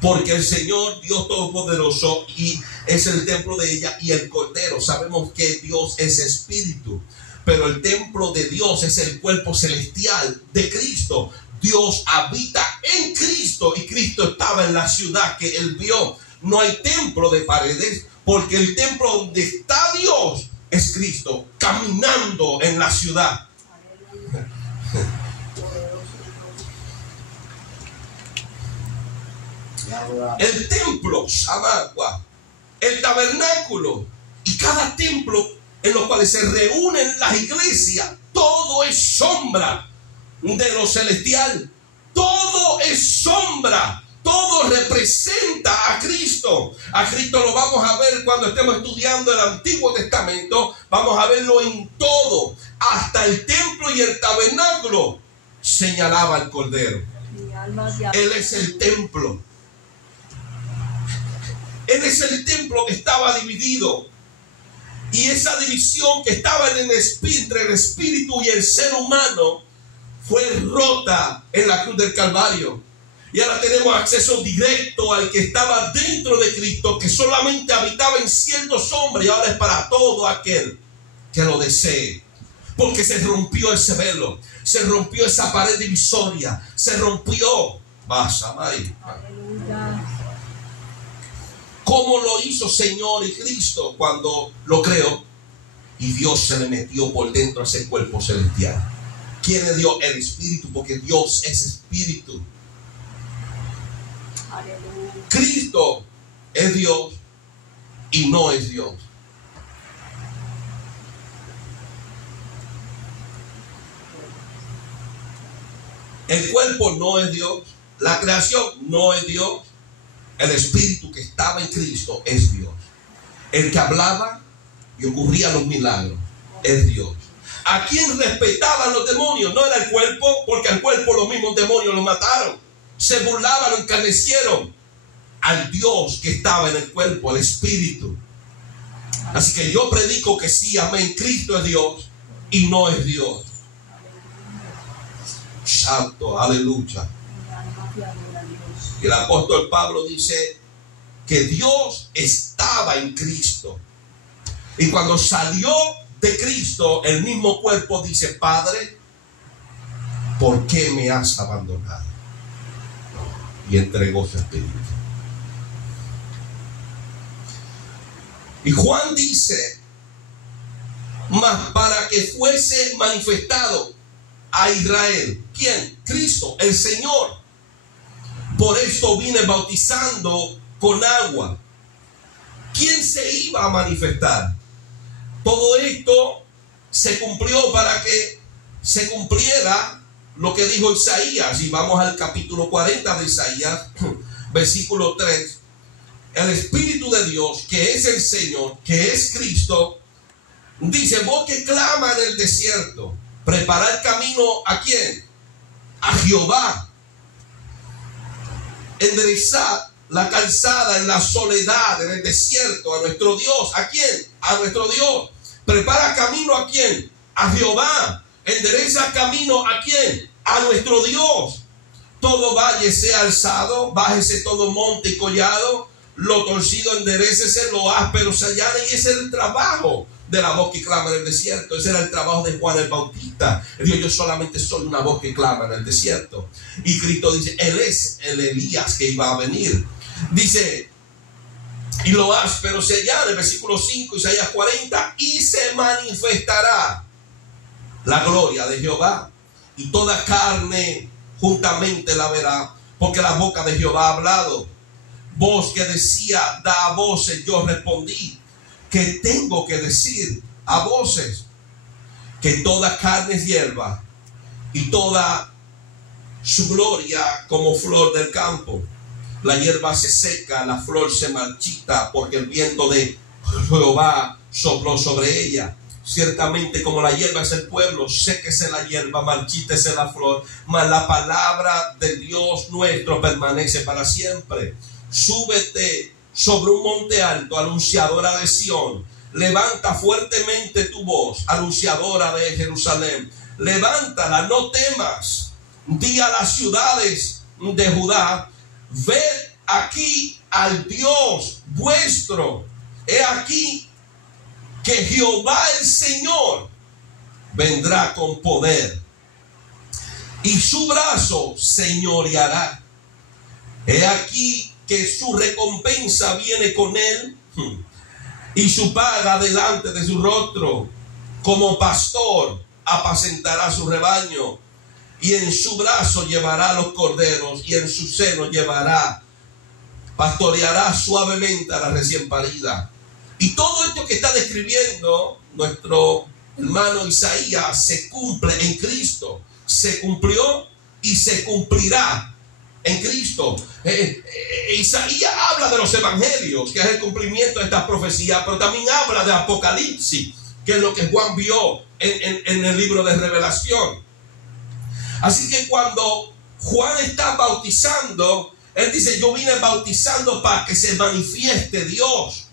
porque el Señor Dios Todopoderoso y es el templo de ella y el Cordero. Sabemos que Dios es espíritu, pero el templo de Dios es el cuerpo celestial de Cristo. Dios habita en Cristo y Cristo estaba en la ciudad que él vio. No hay templo de paredes, porque el templo donde está Dios es Cristo caminando en la ciudad. El templo, Samagua, el tabernáculo y cada templo en los cuales se reúnen las iglesias, todo es sombra de lo celestial. Todo es sombra. Todo representa a Cristo. A Cristo lo vamos a ver cuando estemos estudiando el Antiguo Testamento. Vamos a verlo en todo. Hasta el templo y el tabernáculo señalaba al Cordero. Él es el templo. Él es el templo que estaba dividido. Y esa división que estaba entre el espíritu y el ser humano fue rota en la cruz del Calvario. Y ahora tenemos acceso directo al que estaba dentro de Cristo, que solamente habitaba en ciertos hombres, y ahora es para todo aquel que lo desee. Porque se rompió ese velo, se rompió esa pared divisoria, se rompió. ¿Cómo lo hizo Señor y Cristo? Cuando lo creó y Dios se le metió por dentro a ese cuerpo celestial. ¿Quién es Dios? El Espíritu, porque Dios es Espíritu. Cristo es Dios y no es Dios. El cuerpo no es Dios, la creación no es Dios, el Espíritu que estaba en Cristo es Dios. El que hablaba y ocurrían los milagros es Dios. ¿A quién respetaban los demonios? No era el cuerpo, porque al cuerpo los mismos demonios lo mataron. Se burlaban, lo encarnecieron. Al Dios que estaba en el cuerpo, al Espíritu. Así que yo predico que sí, amén, Cristo es Dios y no es Dios. Santo, aleluya. Y el apóstol Pablo dice que Dios estaba en Cristo. Y cuando salió de Cristo, el mismo cuerpo dice: Padre, ¿por qué me has abandonado? Y entregó su espíritu. Y Juan dice: mas para que fuese manifestado a Israel. ¿Quién? Cristo, el Señor. Por esto vine bautizando con agua. ¿Quién se iba a manifestar? Todo esto se cumplió para que se cumpliera lo que dijo Isaías. Y vamos al capítulo 40 de Isaías, versículo 3. El Espíritu de Dios, que es el Señor, que es Cristo, dice: voz que clama en el desierto, preparar camino ¿a quién? A Jehová. Enderezar la calzada en la soledad, en el desierto, a nuestro Dios. ¿A quién? A nuestro Dios. Prepara camino ¿a quién? A Jehová. Endereza camino ¿a quién? A nuestro Dios. Todo valle sea alzado, bájese todo monte y collado, lo torcido enderécese, lo áspero se allane. Y ese es el trabajo de la voz que clama en el desierto. Ese era el trabajo de Juan el Bautista. Él dijo: yo solamente soy una voz que clama en el desierto. Y Cristo dice: él es el Elías que iba a venir. Dice: y lo áspero se allane, versículo 5, Isaías 40, y se manifestará la gloria de Jehová, y toda carne juntamente la verá, porque la boca de Jehová ha hablado. Voz que decía: da a voces, yo respondí. ¿Qué tengo que decir a voces? que toda carne es hierba y toda su gloria como flor del campo. La hierba se seca, la flor se marchita, porque el viento de Jehová sopló sobre ella. Ciertamente como la hierba es el pueblo, séquese la hierba, marchítese la flor, mas la palabra de Dios nuestro permanece para siempre. Súbete sobre un monte alto, anunciadora de Sión. Levanta fuertemente tu voz, anunciadora de Jerusalén. Levántala, no temas. Di a las ciudades de Judá: ved aquí al Dios vuestro. He aquí que Jehová el Señor vendrá con poder y su brazo señoreará. He aquí que su recompensa viene con él y su paga delante de su rostro. Como pastor apacentará su rebaño, y en su brazo llevará los corderos, y en su seno pastoreará suavemente a la recién parida. Y todo esto que está describiendo nuestro hermano Isaías se cumple en Cristo. Se cumplió y se cumplirá en Cristo. Isaías habla de los evangelios, que es el cumplimiento de estas profecías, pero también habla de Apocalipsis, que es lo que Juan vio en el libro de Revelación. Así que cuando Juan está bautizando, él dice: yo vine bautizando para que se manifieste Dios,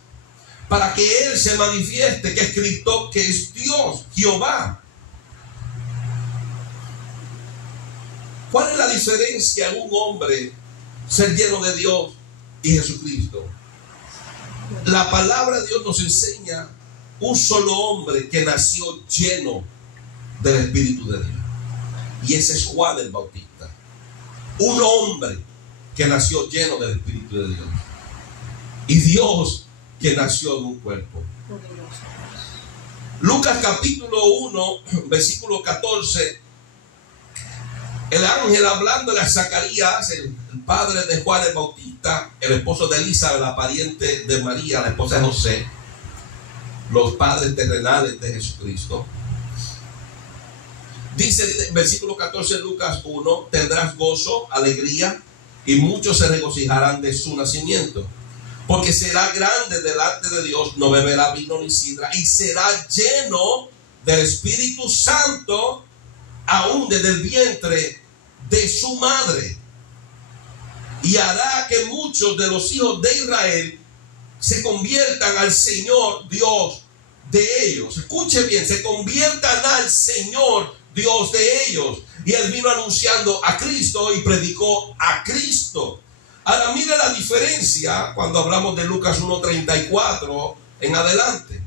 para que Él se manifieste, que es Cristo, que es Dios, Jehová. ¿Cuál es la diferencia en un hombre ser lleno de Dios y Jesucristo? La palabra de Dios nos enseña un solo hombre que nació lleno del Espíritu de Dios, y ese es Juan el Bautista. Un hombre que nació lleno del Espíritu de Dios, y Dios que nació en un cuerpo. Lucas capítulo 1 versículo 14. El ángel hablándole a Zacarías, el padre de Juan el Bautista, el esposo de Elizabeth, la pariente de María, la esposa de José, los padres terrenales de Jesucristo. Dice versículo 14 Lucas 1: tendrás gozo, alegría, y muchos se regocijarán de su nacimiento. Porque será grande delante de Dios, no beberá vino ni sidra, y será lleno del Espíritu Santo aún desde el vientre de su madre. Y hará que muchos de los hijos de Israel se conviertan al Señor Dios de ellos. Escuche bien, se conviertan al Señor Dios de ellos. Y él vino anunciando a Cristo y predicó a Cristo. Ahora mire la diferencia cuando hablamos de Lucas 1:34 en adelante,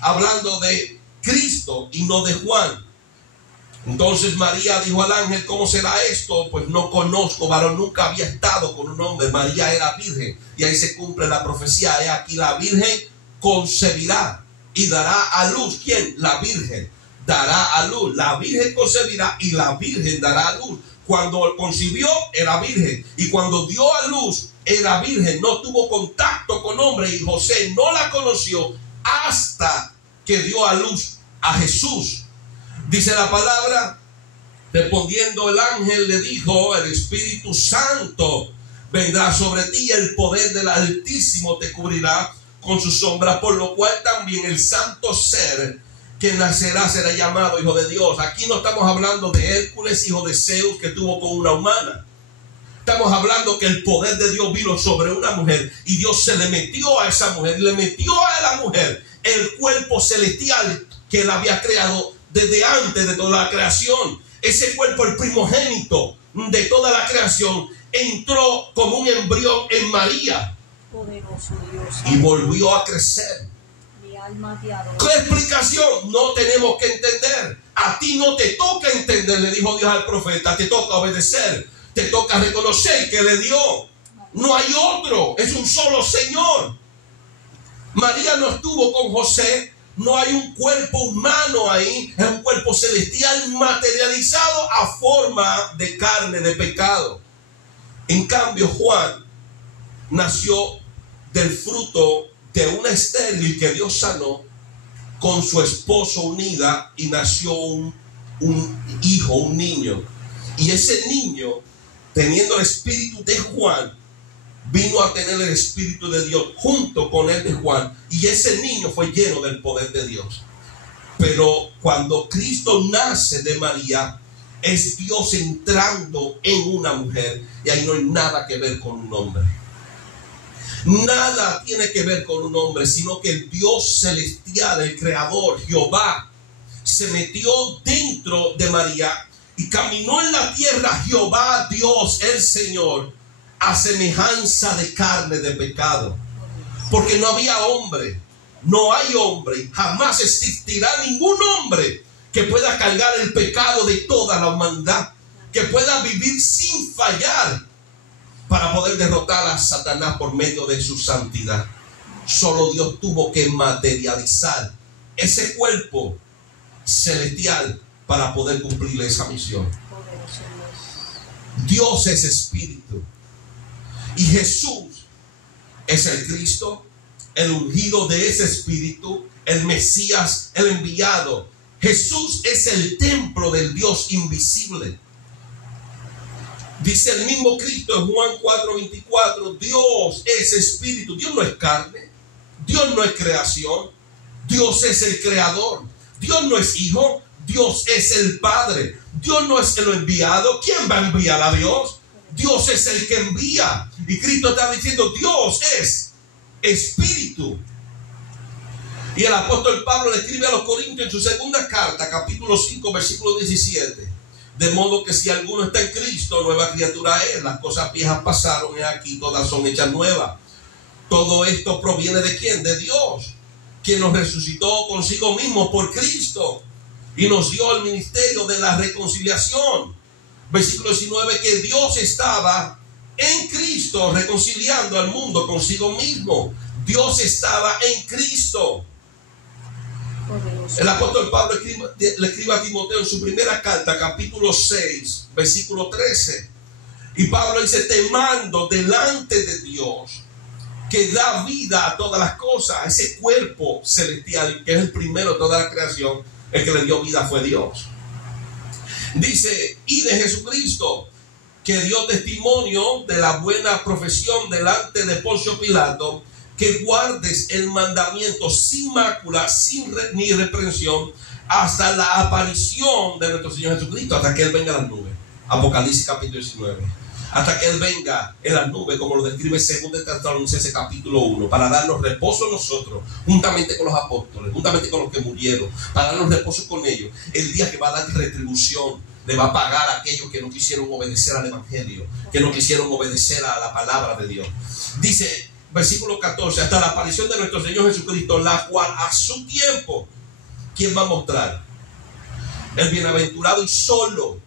hablando de Cristo y no de Juan. Entonces María dijo al ángel: ¿cómo será esto? Pues no conozco varón, nunca había estado con un hombre. María era virgen, y ahí se cumple la profecía. He aquí la virgen concebirá y dará a luz. ¿Quién? La virgen dará a luz. La virgen concebirá y la virgen dará a luz. Cuando concibió era virgen, y cuando dio a luz era virgen, no tuvo contacto con hombre, y José no la conoció hasta que dio a luz a Jesús. Dice la palabra: respondiendo el ángel le dijo: el Espíritu Santo vendrá sobre ti, y el poder del Altísimo te cubrirá con su sombra, por lo cual también el santo ser que nacerá será llamado Hijo de Dios. Aquí no estamos hablando de Hércules, hijo de Zeus, que tuvo con una humana. Estamos hablando que el poder de Dios vino sobre una mujer, y Dios se le metió a esa mujer, le metió a la mujer el cuerpo celestial que él había creado desde antes de toda la creación. Ese cuerpo, el primogénito de toda la creación, entró como un embrión en María. Poderoso Dios. Y volvió a crecer. ¿Qué explicación? No tenemos que entender. A ti no te toca entender, le dijo Dios al profeta. Te toca obedecer. Te toca reconocer que le dio. No hay otro. Es un solo Señor. María no estuvo con José. No hay un cuerpo humano ahí. Es un cuerpo celestial materializado a forma de carne de pecado. En cambio, Juan nació del fruto de una estéril que Dios sanó, con su esposo unida y nació un hijo, un niño. Y ese niño, teniendo el espíritu de Juan, vino a tener el espíritu de Dios junto con el de Juan. Y ese niño fue lleno del poder de Dios. Pero cuando Cristo nace de María, es Dios entrando en una mujer. Y ahí no hay nada que ver con un hombre. Nada tiene que ver con un hombre, sino que el Dios celestial, el creador, Jehová, se metió dentro de María y caminó en la tierra Jehová, Dios, el Señor, a semejanza de carne de pecado. Porque no había hombre, no hay hombre, jamás existirá ningún hombre que pueda cargar el pecado de toda la humanidad, que pueda vivir sin fallar para poder derrotar a Satanás por medio de su santidad. Solo Dios tuvo que materializar ese cuerpo celestial para poder cumplir esa misión. Dios es espíritu y Jesús es el Cristo, el ungido de ese espíritu, el Mesías, el enviado. Jesús es el templo del Dios invisible. Dice el mismo Cristo en Juan 4:24, Dios es espíritu. Dios no es carne, Dios no es creación, Dios es el creador. Dios no es hijo, Dios es el Padre. Dios no es el enviado. ¿Quién va a enviar a Dios? Dios es el que envía. Y Cristo está diciendo, Dios es espíritu. Y el apóstol Pablo le escribe a los Corintios en su segunda carta, capítulo 5, versículo 17. De modo que si alguno está en Cristo, nueva criatura es. Las cosas viejas pasaron y aquí todas son hechas nuevas. Todo esto proviene ¿de quién? De Dios, quien nos resucitó consigo mismo por Cristo y nos dio el ministerio de la reconciliación. Versículo 19, que Dios estaba en Cristo reconciliando al mundo consigo mismo. Dios estaba en Cristo. El apóstol Pablo le escribe a Timoteo en su primera carta, capítulo 6, versículo 13. Y Pablo dice, te mando delante de Dios, que da vida a todas las cosas. Ese cuerpo celestial, que es el primero de toda la creación, el que le dio vida fue Dios. Dice, y de Jesucristo, que dio testimonio de la buena profesión delante de Poncio Pilato, que guardes el mandamiento sin mácula, ni reprensión, hasta la aparición de nuestro Señor Jesucristo, hasta que Él venga a las nubes. Apocalipsis capítulo 19. Hasta que Él venga en las nubes, como lo describe 2 Tesalonicenses capítulo 1, para darnos reposo a nosotros, juntamente con los apóstoles, juntamente con los que murieron, para darnos reposo con ellos, el día que va a dar retribución, le va a pagar a aquellos que no quisieron obedecer al Evangelio, que no quisieron obedecer a la palabra de Dios. Dice, versículo 14, hasta la aparición de nuestro Señor Jesucristo, la cual a su tiempo, ¿quién va a mostrar? El bienaventurado y solo,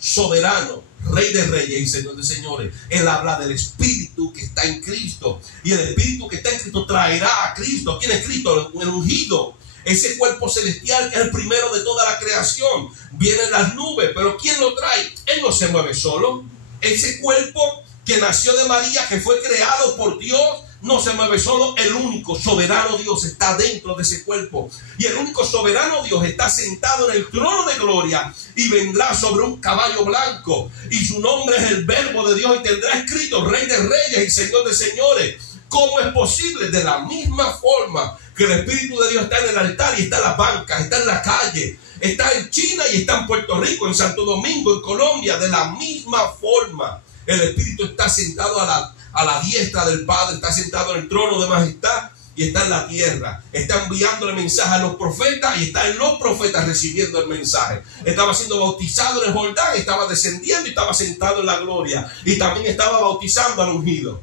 soberano, Rey de reyes y Señor de señores. Él habla del Espíritu que está en Cristo. Y el Espíritu que está en Cristo traerá a Cristo. ¿Quién es Cristo? El ungido. Ese cuerpo celestial que es el primero de toda la creación. Viene en las nubes. Pero ¿quién lo trae? Él no se mueve solo. Ese cuerpo que nació de María, que fue creado por Dios, no se mueve solo. El único soberano Dios está dentro de ese cuerpo. Y el único soberano Dios está sentado en el trono de gloria y vendrá sobre un caballo blanco. Y su nombre es el Verbo de Dios y tendrá escrito Rey de reyes y Señor de señores. ¿Cómo es posible? De la misma forma que el Espíritu de Dios está en el altar y está en las bancas, está en la calle, está en China y está en Puerto Rico, en Santo Domingo, en Colombia. De la misma forma, el Espíritu está sentado a la diestra del Padre, está sentado en el trono de majestad y está en la tierra. Está enviando el mensaje a los profetas y está en los profetas recibiendo el mensaje. Estaba siendo bautizado en el Jordán, estaba descendiendo y estaba sentado en la gloria. Y también estaba bautizando al ungido.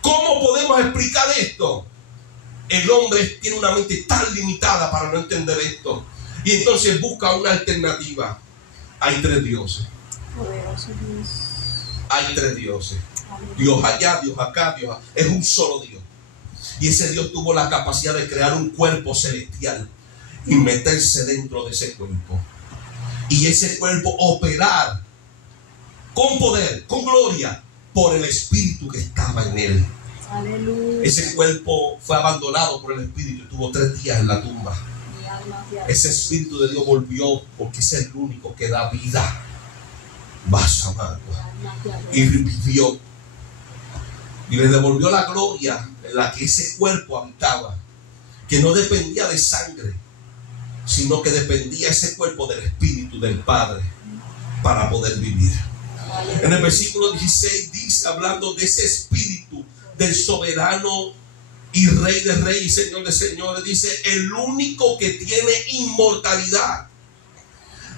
¿Cómo podemos explicar esto? El hombre tiene una mente tan limitada para no entender esto. Y entonces busca una alternativa. Hay tres dioses. Hay tres dioses. Dios allá, Dios acá, Dios acá. Es un solo Dios. Y ese Dios tuvo la capacidad de crear un cuerpo celestial y meterse dentro de ese cuerpo. Y ese cuerpo operar con poder, con gloria, por el Espíritu que estaba en él. Aleluya. Ese cuerpo fue abandonado por el Espíritu y tuvo 3 días en la tumba. Mi alma te Ese Espíritu de Dios volvió porque es el único que da vida. Vas a amar. Y vivió. Y le devolvió la gloria en la que ese cuerpo habitaba. Que no dependía de sangre, sino que dependía ese cuerpo del Espíritu del Padre para poder vivir. En el versículo 16 dice, hablando de ese Espíritu del soberano y Rey de reyes y Señor de señores, dice, el único que tiene inmortalidad.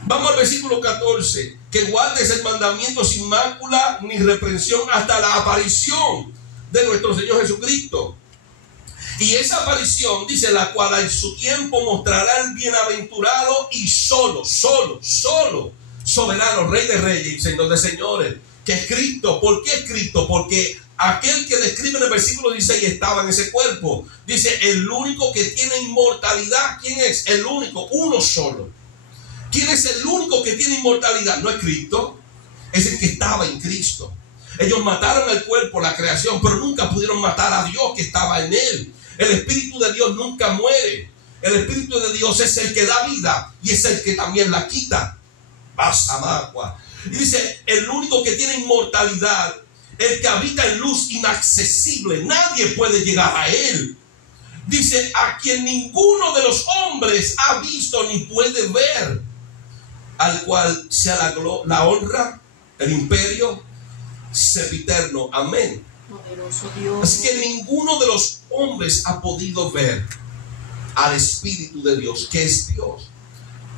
Vamos al versículo 14, que guardes el mandamiento sin mácula ni reprensión hasta la aparición de nuestro Señor Jesucristo. Y esa aparición, dice, la cual en su tiempo mostrará el bienaventurado y solo, soberano, Rey de reyes y Señor de señores, que es Cristo. ¿Por qué es Cristo? Porque aquel que describe en el versículo 16 estaba en ese cuerpo. Dice, el único que tiene inmortalidad. ¿Quién es? El único, uno solo. ¿Quién es el único que tiene inmortalidad? No es Cristo, es el que estaba en Cristo. Ellos mataron el cuerpo, la creación, pero nunca pudieron matar a Dios que estaba en él. El Espíritu de Dios nunca muere. El Espíritu de Dios es el que da vida y es el que también la quita. Y dice, el único que tiene inmortalidad, el que habita en luz inaccesible, nadie puede llegar a él. Dice, a quien ninguno de los hombres ha visto ni puede ver, al cual sea la honra, el imperio, sempiterno. Amén. Poderoso Dios. Así que ninguno de los hombres ha podido ver al Espíritu de Dios, que es Dios.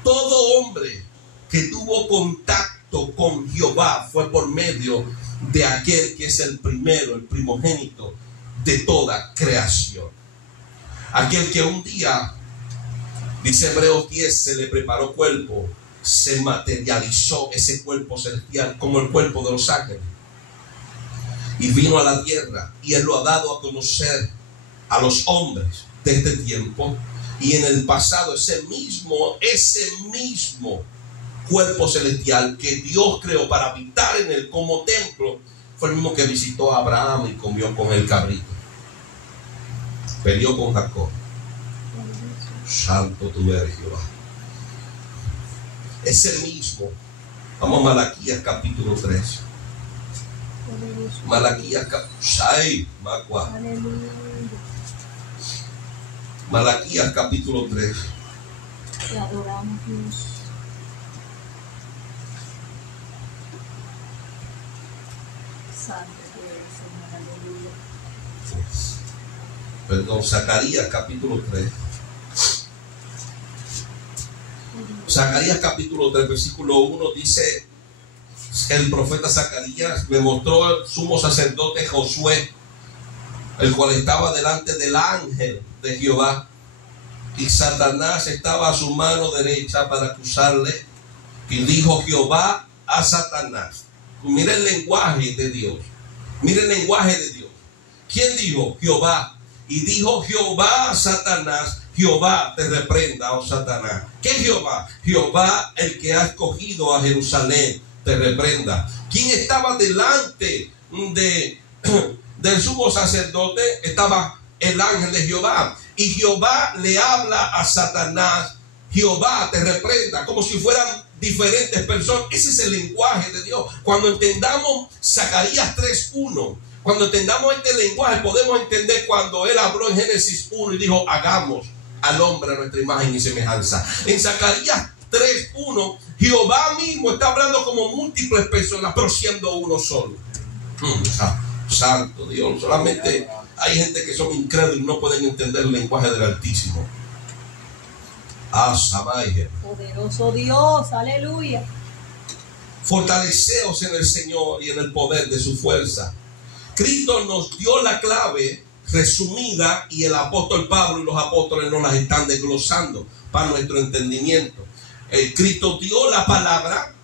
Todo hombre que tuvo contacto con Jehová fue por medio de aquel que es el primero, el primogénito de toda creación. Aquel que un día, dice Hebreos 10, se le preparó cuerpo, se materializó ese cuerpo celestial como el cuerpo de los ángeles. Y vino a la tierra y Él lo ha dado a conocer a los hombres de este tiempo. Y en el pasado ese mismo cuerpo celestial que Dios creó para habitar en él como templo, fue el mismo que visitó a Abraham y comió con el cabrito. Peleó con Jacob. Santo tú eres, Jehová. Ese mismo. Vamos a Malaquías capítulo 3. Malaquías Malaquías capítulo 3. Te adoramos, Dios. Santo tú eres, Señor. Aleluya. Perdón, Zacarías capítulo 3. Zacarías capítulo 3, versículo 1 dice, el profeta Zacarías me mostró el sumo sacerdote Josué, el cual estaba delante del ángel de Jehová, y Satanás estaba a su mano derecha para acusarle, y dijo Jehová a Satanás. Mira el lenguaje de Dios. Mira el lenguaje de Dios. ¿Quién dijo? Jehová. Y dijo Jehová a Satanás, Jehová te reprenda, oh Satanás. ¿Qué Jehová? Jehová, el que ha escogido a Jerusalén, te reprenda. ¿Quién estaba delante del sumo sacerdote? Estaba el ángel de Jehová. Y Jehová le habla a Satanás, Jehová te reprenda, como si fueran diferentes personas. Ese es el lenguaje de Dios. Cuando entendamos Zacarías 3:1, cuando entendamos este lenguaje, podemos entender cuando él habló en Génesis 1 y dijo, hagamos al hombre a nuestra imagen y semejanza. En Zacarías 3:1, Jehová mismo está hablando como múltiples personas, pero siendo uno solo. Santo Dios. Solamente hay gente que son incrédulos y no pueden entender el lenguaje del Altísimo. Poderoso Dios, aleluya. Fortaleceos en el Señor y en el poder de su fuerza. Cristo nos dio la clave resumida y el apóstol Pablo y los apóstoles nos las están desglosando para nuestro entendimiento. Cristo dio la palabra,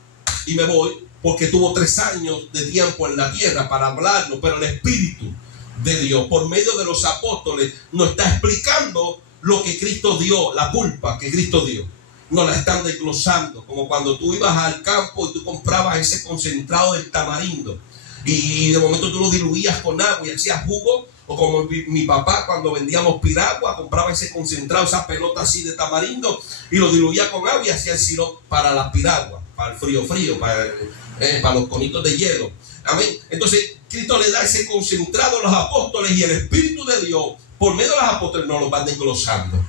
y me voy porque tuvo 3 años de tiempo en la tierra para hablarnos, pero el Espíritu de Dios por medio de los apóstoles nos está explicando lo que Cristo dio, la pulpa que Cristo dio. Nos la están desglosando, como cuando tú ibas al campo y tú comprabas ese concentrado del tamarindo y de momento tú lo diluías con agua y hacías jugo. O como mi papá cuando vendíamos piragua, compraba ese concentrado, esa pelota así de tamarindo y lo diluía con agua y hacía el sirope para la piragua, para el frío, para los conitos de hielo. Amén. Entonces Cristo le da ese concentrado a los apóstoles y el Espíritu de Dios, por medio de los apóstoles, nos lo van englosando.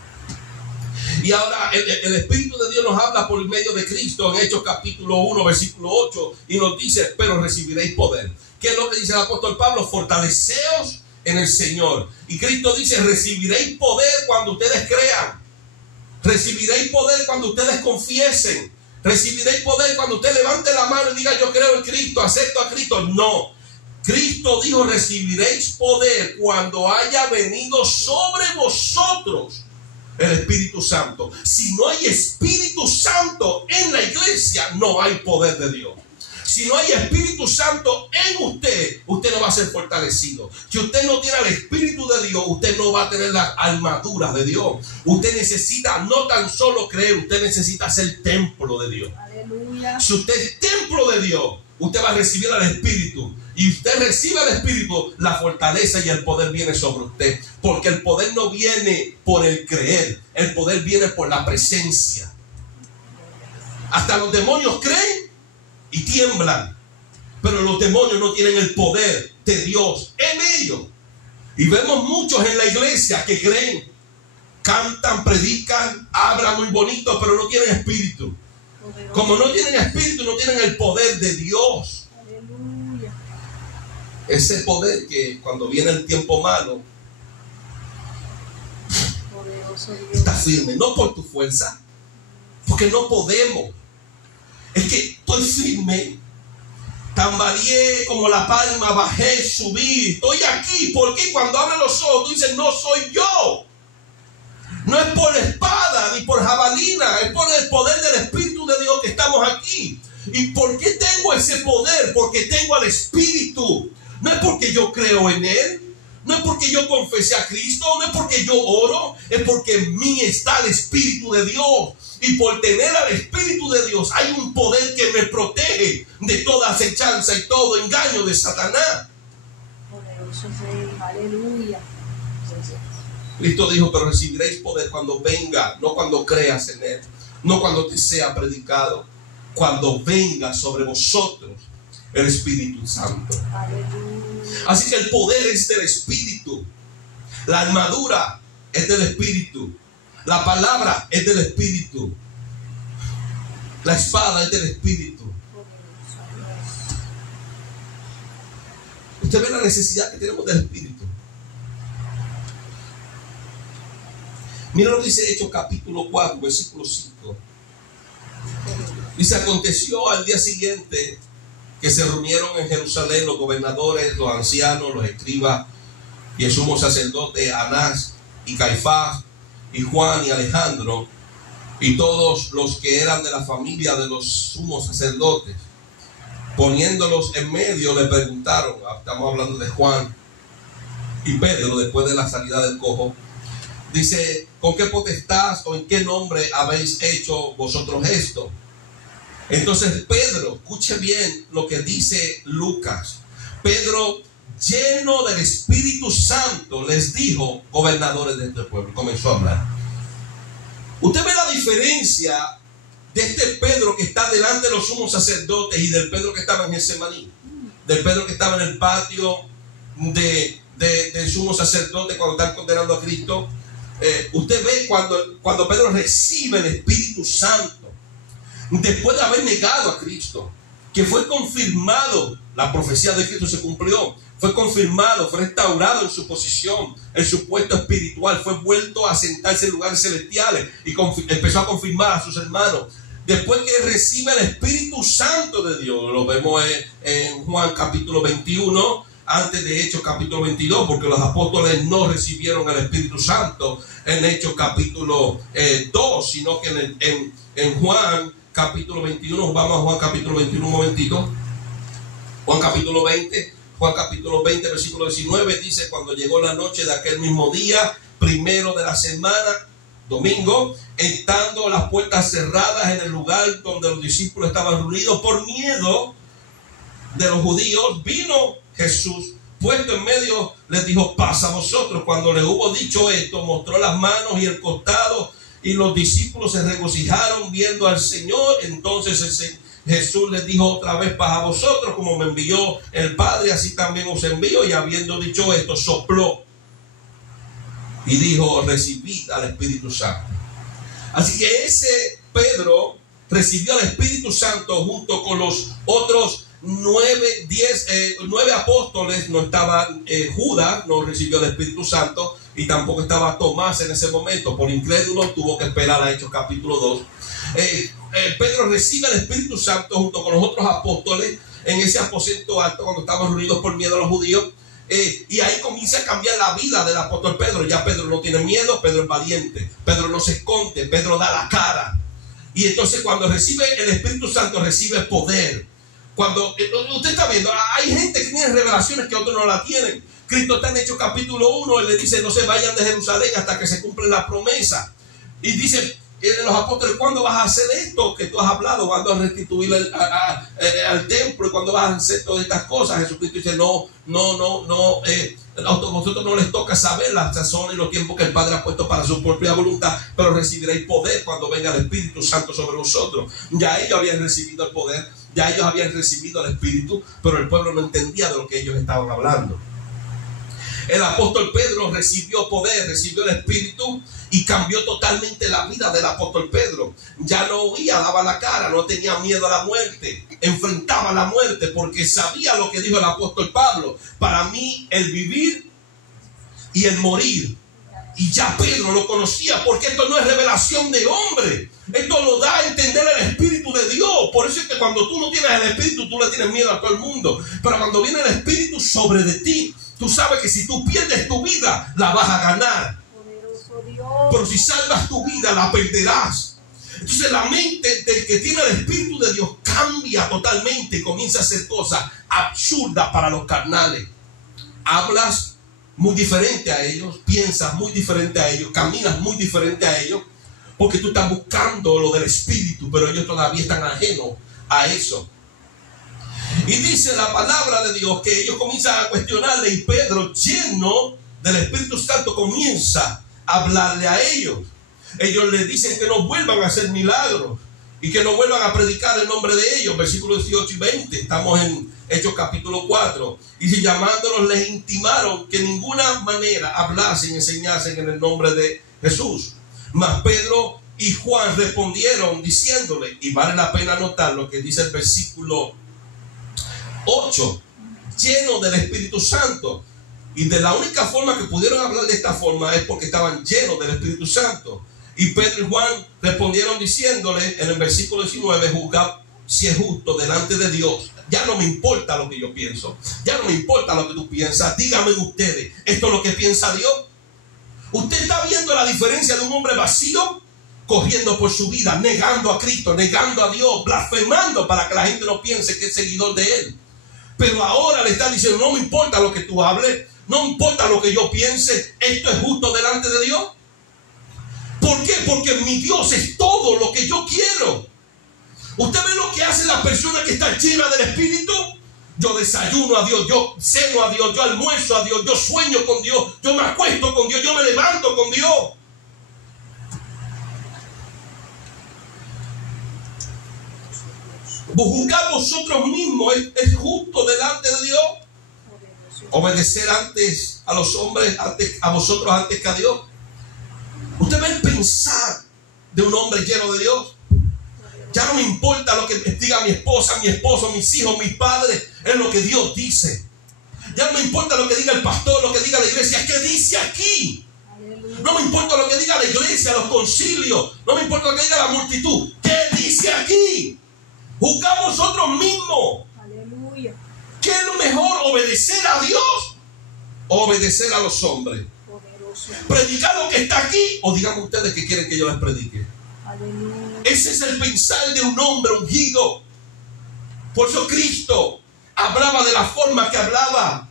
Y ahora el Espíritu de Dios nos habla por medio de Cristo en Hechos capítulo 1, versículo 8, y nos dice, pero recibiréis poder. ¿Qué es lo que dice el apóstol Pablo? Fortaleceos en el Señor. Y Cristo dice, recibiréis poder cuando ustedes crean. Recibiréis poder cuando ustedes confiesen. Recibiréis poder cuando usted levante la mano y diga, yo creo en Cristo, acepto a Cristo. No. Cristo dijo, recibiréis poder cuando haya venido sobre vosotros el Espíritu Santo. Si no hay Espíritu Santo en la iglesia, no hay poder de Dios. Si no hay Espíritu Santo en usted, usted no va a ser fortalecido. Si usted no tiene el Espíritu de Dios, usted no va a tener las armaduras de Dios. Usted necesita no tan solo creer, usted necesita ser templo de Dios. Aleluya. Si usted es templo de Dios, usted va a recibir al Espíritu. Y usted recibe al Espíritu, la fortaleza y el poder viene sobre usted. Porque el poder no viene por el creer, el poder viene por la presencia. Hasta los demonios creen y tiemblan, pero los demonios no tienen el poder de Dios en ellos. Y vemos muchos en la iglesia que creen, cantan, predican, hablan muy bonito, pero no tienen espíritu. Como no tienen espíritu, no tienen el poder de Dios. Ese poder que cuando viene el tiempo malo está firme, no por tu fuerza, porque no podemos. Es que estoy firme, tambaleé como la palma, bajé, subí, estoy aquí, porque cuando abres los ojos tú dices, no soy yo. No es por espada ni por jabalina, es por el poder del Espíritu de Dios que estamos aquí. ¿Y por qué tengo ese poder? Porque tengo al Espíritu. No es porque yo creo en Él, no es porque yo confesé a Cristo, no es porque yo oro, es porque en mí está el Espíritu de Dios. Y por tener al Espíritu de Dios hay un poder que me protege de toda acechanza y todo engaño de Satanás. Poderoso Rey, aleluya. Cristo dijo, pero recibiréis poder cuando venga, no cuando creas en Él, no cuando te sea predicado, cuando venga sobre vosotros el Espíritu Santo. Aleluya. Así que el poder es del Espíritu, la armadura es del Espíritu, la palabra es del Espíritu, la espada es del Espíritu. Usted ve la necesidad que tenemos del Espíritu. Mira lo que dice Hechos capítulo 4, versículo 5. Dice, aconteció al día siguiente que se reunieron en Jerusalén los gobernadores, los ancianos, los escribas y el sumo sacerdote Anás y Caifás y Juan y Alejandro y todos los que eran de la familia de los sumos sacerdotes. Poniéndolos en medio le preguntaron, estamos hablando de Juan y Pedro después de la salida del cojo, dice, ¿con qué potestad o en qué nombre habéis hecho vosotros esto? Entonces Pedro, escuche bien lo que dice Lucas. Pedro, lleno del Espíritu Santo, les dijo, gobernadores de este pueblo. Comenzó a hablar. Usted ve la diferencia de este Pedro que está delante de los sumos sacerdotes y del Pedro que estaba en Getsemaní, del Pedro que estaba en el patio del sumo sacerdote cuando están condenando a Cristo. Usted ve cuando Pedro recibe el Espíritu Santo después de haber negado a Cristo, que fue confirmado, la profecía de Cristo se cumplió, fue confirmado, fue restaurado en su posición, en su puesto espiritual, fue vuelto a sentarse en lugares celestiales y empezó a confirmar a sus hermanos. Después que recibe el Espíritu Santo de Dios, lo vemos en Juan capítulo 21, antes de Hechos capítulo 22, porque los apóstoles no recibieron el Espíritu Santo en Hechos capítulo 2, sino que en Juan capítulo 21, vamos a Juan capítulo 21 un momentito. Juan capítulo 20, versículo 19, dice, cuando llegó la noche de aquel mismo día, primero de la semana, domingo, estando las puertas cerradas en el lugar donde los discípulos estaban reunidos por miedo de los judíos, vino Jesús puesto en medio, les dijo: pasa a vosotros. Cuando le hubo dicho esto, mostró las manos y el costado, y los discípulos se regocijaron viendo al Señor. Entonces Jesús les dijo otra vez: paz a vosotros, como me envió el Padre, así también os envío. Y habiendo dicho esto, sopló y dijo: recibid al Espíritu Santo. Así que ese Pedro recibió al Espíritu Santo junto con los otros 9 apóstoles. No estaba Judas, no recibió el Espíritu Santo, y tampoco estaba Tomás en ese momento. Por incrédulo tuvo que esperar a Hechos capítulo 2. Pedro recibe el Espíritu Santo junto con los otros apóstoles en ese aposento alto cuando estaban reunidos por miedo a los judíos. Y ahí comienza a cambiar la vida del apóstol Pedro. Ya Pedro no tiene miedo, Pedro es valiente, Pedro no se esconde, Pedro da la cara. Y entonces cuando recibe el Espíritu Santo, recibe poder. Cuando usted está viendo, hay gente que tiene revelaciones que otros no la tienen. Cristo está en Hechos capítulo 1, él le dice: no se vayan de Jerusalén hasta que se cumpla la promesa. Y dice los apóstoles: ¿cuándo vas a hacer esto que tú has hablado? ¿Cuándo vas a restituir al templo? ¿Y cuándo vas a hacer todas estas cosas? Jesucristo dice: a vosotros no les toca saber la sazón y los tiempos que el Padre ha puesto para su propia voluntad, pero recibiréis poder cuando venga el Espíritu Santo sobre vosotros. Ya ellos habían recibido el poder, ya ellos habían recibido el Espíritu, pero el pueblo no entendía de lo que ellos estaban hablando. El apóstol Pedro recibió poder, recibió el Espíritu, y cambió totalmente la vida del apóstol Pedro. Ya no huía, daba la cara, no tenía miedo a la muerte, enfrentaba la muerte porque sabía lo que dijo el apóstol Pablo: para mí el vivir y el morir. Y ya Pedro lo conocía, porque esto no es revelación de hombre, esto lo da a entender el Espíritu de Dios. Por eso es que cuando tú no tienes el Espíritu, tú le tienes miedo a todo el mundo, pero cuando viene el Espíritu sobre de ti, tú sabes que si tú pierdes tu vida, la vas a ganar. Pero si salvas tu vida, la perderás. Entonces la mente del que tiene el Espíritu de Dios cambia totalmente y comienza a hacer cosas absurdas para los carnales. Hablas muy diferente a ellos, piensas muy diferente a ellos, caminas muy diferente a ellos, porque tú estás buscando lo del Espíritu, pero ellos todavía están ajenos a eso. Y dice la palabra de Dios que ellos comienzan a cuestionarle, y Pedro, lleno del Espíritu Santo, comienza a hablarle a ellos. Ellos les dicen que no vuelvan a hacer milagros y que no vuelvan a predicar el nombre de ellos. Versículos 18 y 20. Estamos en Hechos capítulo 4. Y si llamándolos les intimaron que en ninguna manera hablasen y enseñasen en el nombre de Jesús. Mas Pedro y Juan respondieron diciéndole, y vale la pena notar lo que dice el versículo 8, lleno del Espíritu Santo. Y de la única forma que pudieron hablar de esta forma es porque estaban llenos del Espíritu Santo. Y Pedro y Juan respondieron diciéndole en el versículo 19: juzgad si es justo delante de Dios. Ya no me importa lo que yo pienso, ya no me importa lo que tú piensas. Díganme ustedes, ¿esto es lo que piensa Dios? ¿Usted está viendo la diferencia de un hombre vacío, corriendo por su vida, negando a Cristo, negando a Dios, blasfemando para que la gente no piense que es seguidor de Él? Pero ahora le está diciendo: no me importa lo que tú hables, no importa lo que yo piense, ¿esto es justo delante de Dios? ¿Por qué? Porque mi Dios es todo lo que yo quiero. ¿Usted ve lo que hace la persona que está llena del Espíritu? Yo desayuno a Dios, yo ceno a Dios, yo almuerzo a Dios, yo sueño con Dios, yo me acuesto con Dios, yo me levanto con Dios. Juzgad vosotros mismos, ¿es justo delante de Dios obedecer antes a los hombres, a vosotros antes que a Dios? Usted ve el pensar de un hombre lleno de Dios. Ya no me importa lo que diga mi esposa, mi esposo, mis hijos, mis padres, es lo que Dios dice. Ya no me importa lo que diga el pastor, lo que diga la iglesia, ¿qué dice aquí? No me importa lo que diga la iglesia, los concilios, no me importa lo que diga la multitud, ¿qué dice aquí? Juzgad vosotros mismos. Aleluya. ¿Qué es lo mejor? ¿Obedecer a Dios o obedecer a los hombres? Poderoso. ¿Predicar lo que está aquí o díganme ustedes que quieren que yo les predique? Aleluya. Ese es el pensar de un hombre ungido. Por eso Cristo hablaba de la forma que hablaba.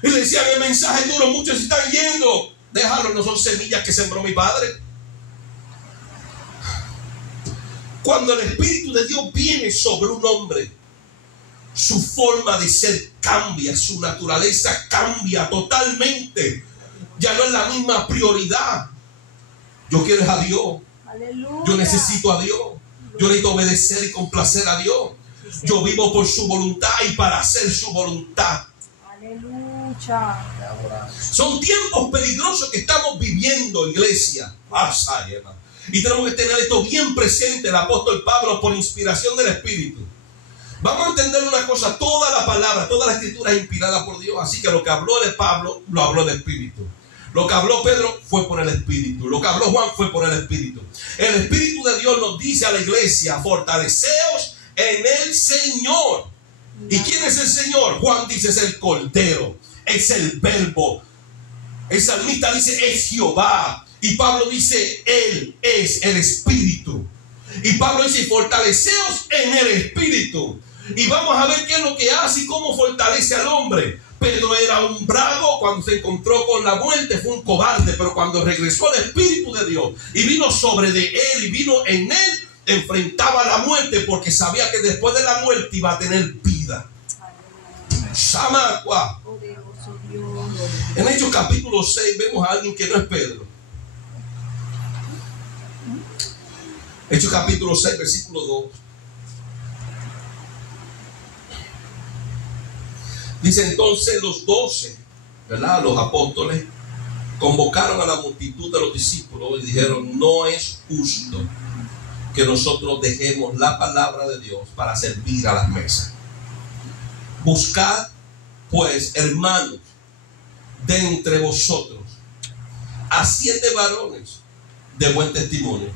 Y le decían: el mensaje duro, muchos están yendo. Déjalo, no son semillas que sembró mi Padre. Cuando el Espíritu de Dios viene sobre un hombre, su forma de ser cambia, su naturaleza cambia totalmente. Ya no es la misma prioridad. Yo quiero a Dios. Aleluya. Yo necesito a Dios. Yo necesito obedecer y complacer a Dios. Yo vivo por su voluntad y para hacer su voluntad. Aleluya. Son tiempos peligrosos que estamos viviendo, iglesia. Y tenemos que tener esto bien presente. El apóstol Pablo, por inspiración del Espíritu. Vamos a entender una cosa: toda la palabra, toda la escritura es inspirada por Dios. Así que lo que habló de Pablo, lo habló del Espíritu. Lo que habló Pedro fue por el Espíritu. Lo que habló Juan fue por el Espíritu. El Espíritu de Dios nos dice a la iglesia: fortaleceos en el Señor. ¿Y quién es el Señor? Juan dice: es el Cordero, es el Verbo. El salmista dice: es Jehová. Y Pablo dice: Él es el Espíritu. Y Pablo dice: fortaleceos en el Espíritu. Y vamos a ver qué es lo que hace y cómo fortalece al hombre. Pedro era un bravo cuando se encontró con la muerte, fue un cobarde, pero cuando regresó el Espíritu de Dios y vino sobre de él y vino en él, enfrentaba la muerte porque sabía que después de la muerte iba a tener vida. Samacua. En Hechos capítulo 6 vemos a alguien que no es Pedro. Hechos capítulo 6 versículo 2. Dice: entonces los 12, ¿verdad?, los apóstoles, convocaron a la multitud de los discípulos y dijeron: no es justo que nosotros dejemos la palabra de Dios para servir a las mesas. Buscad pues, hermanos, de entre vosotros a 7 varones de buen testimonio,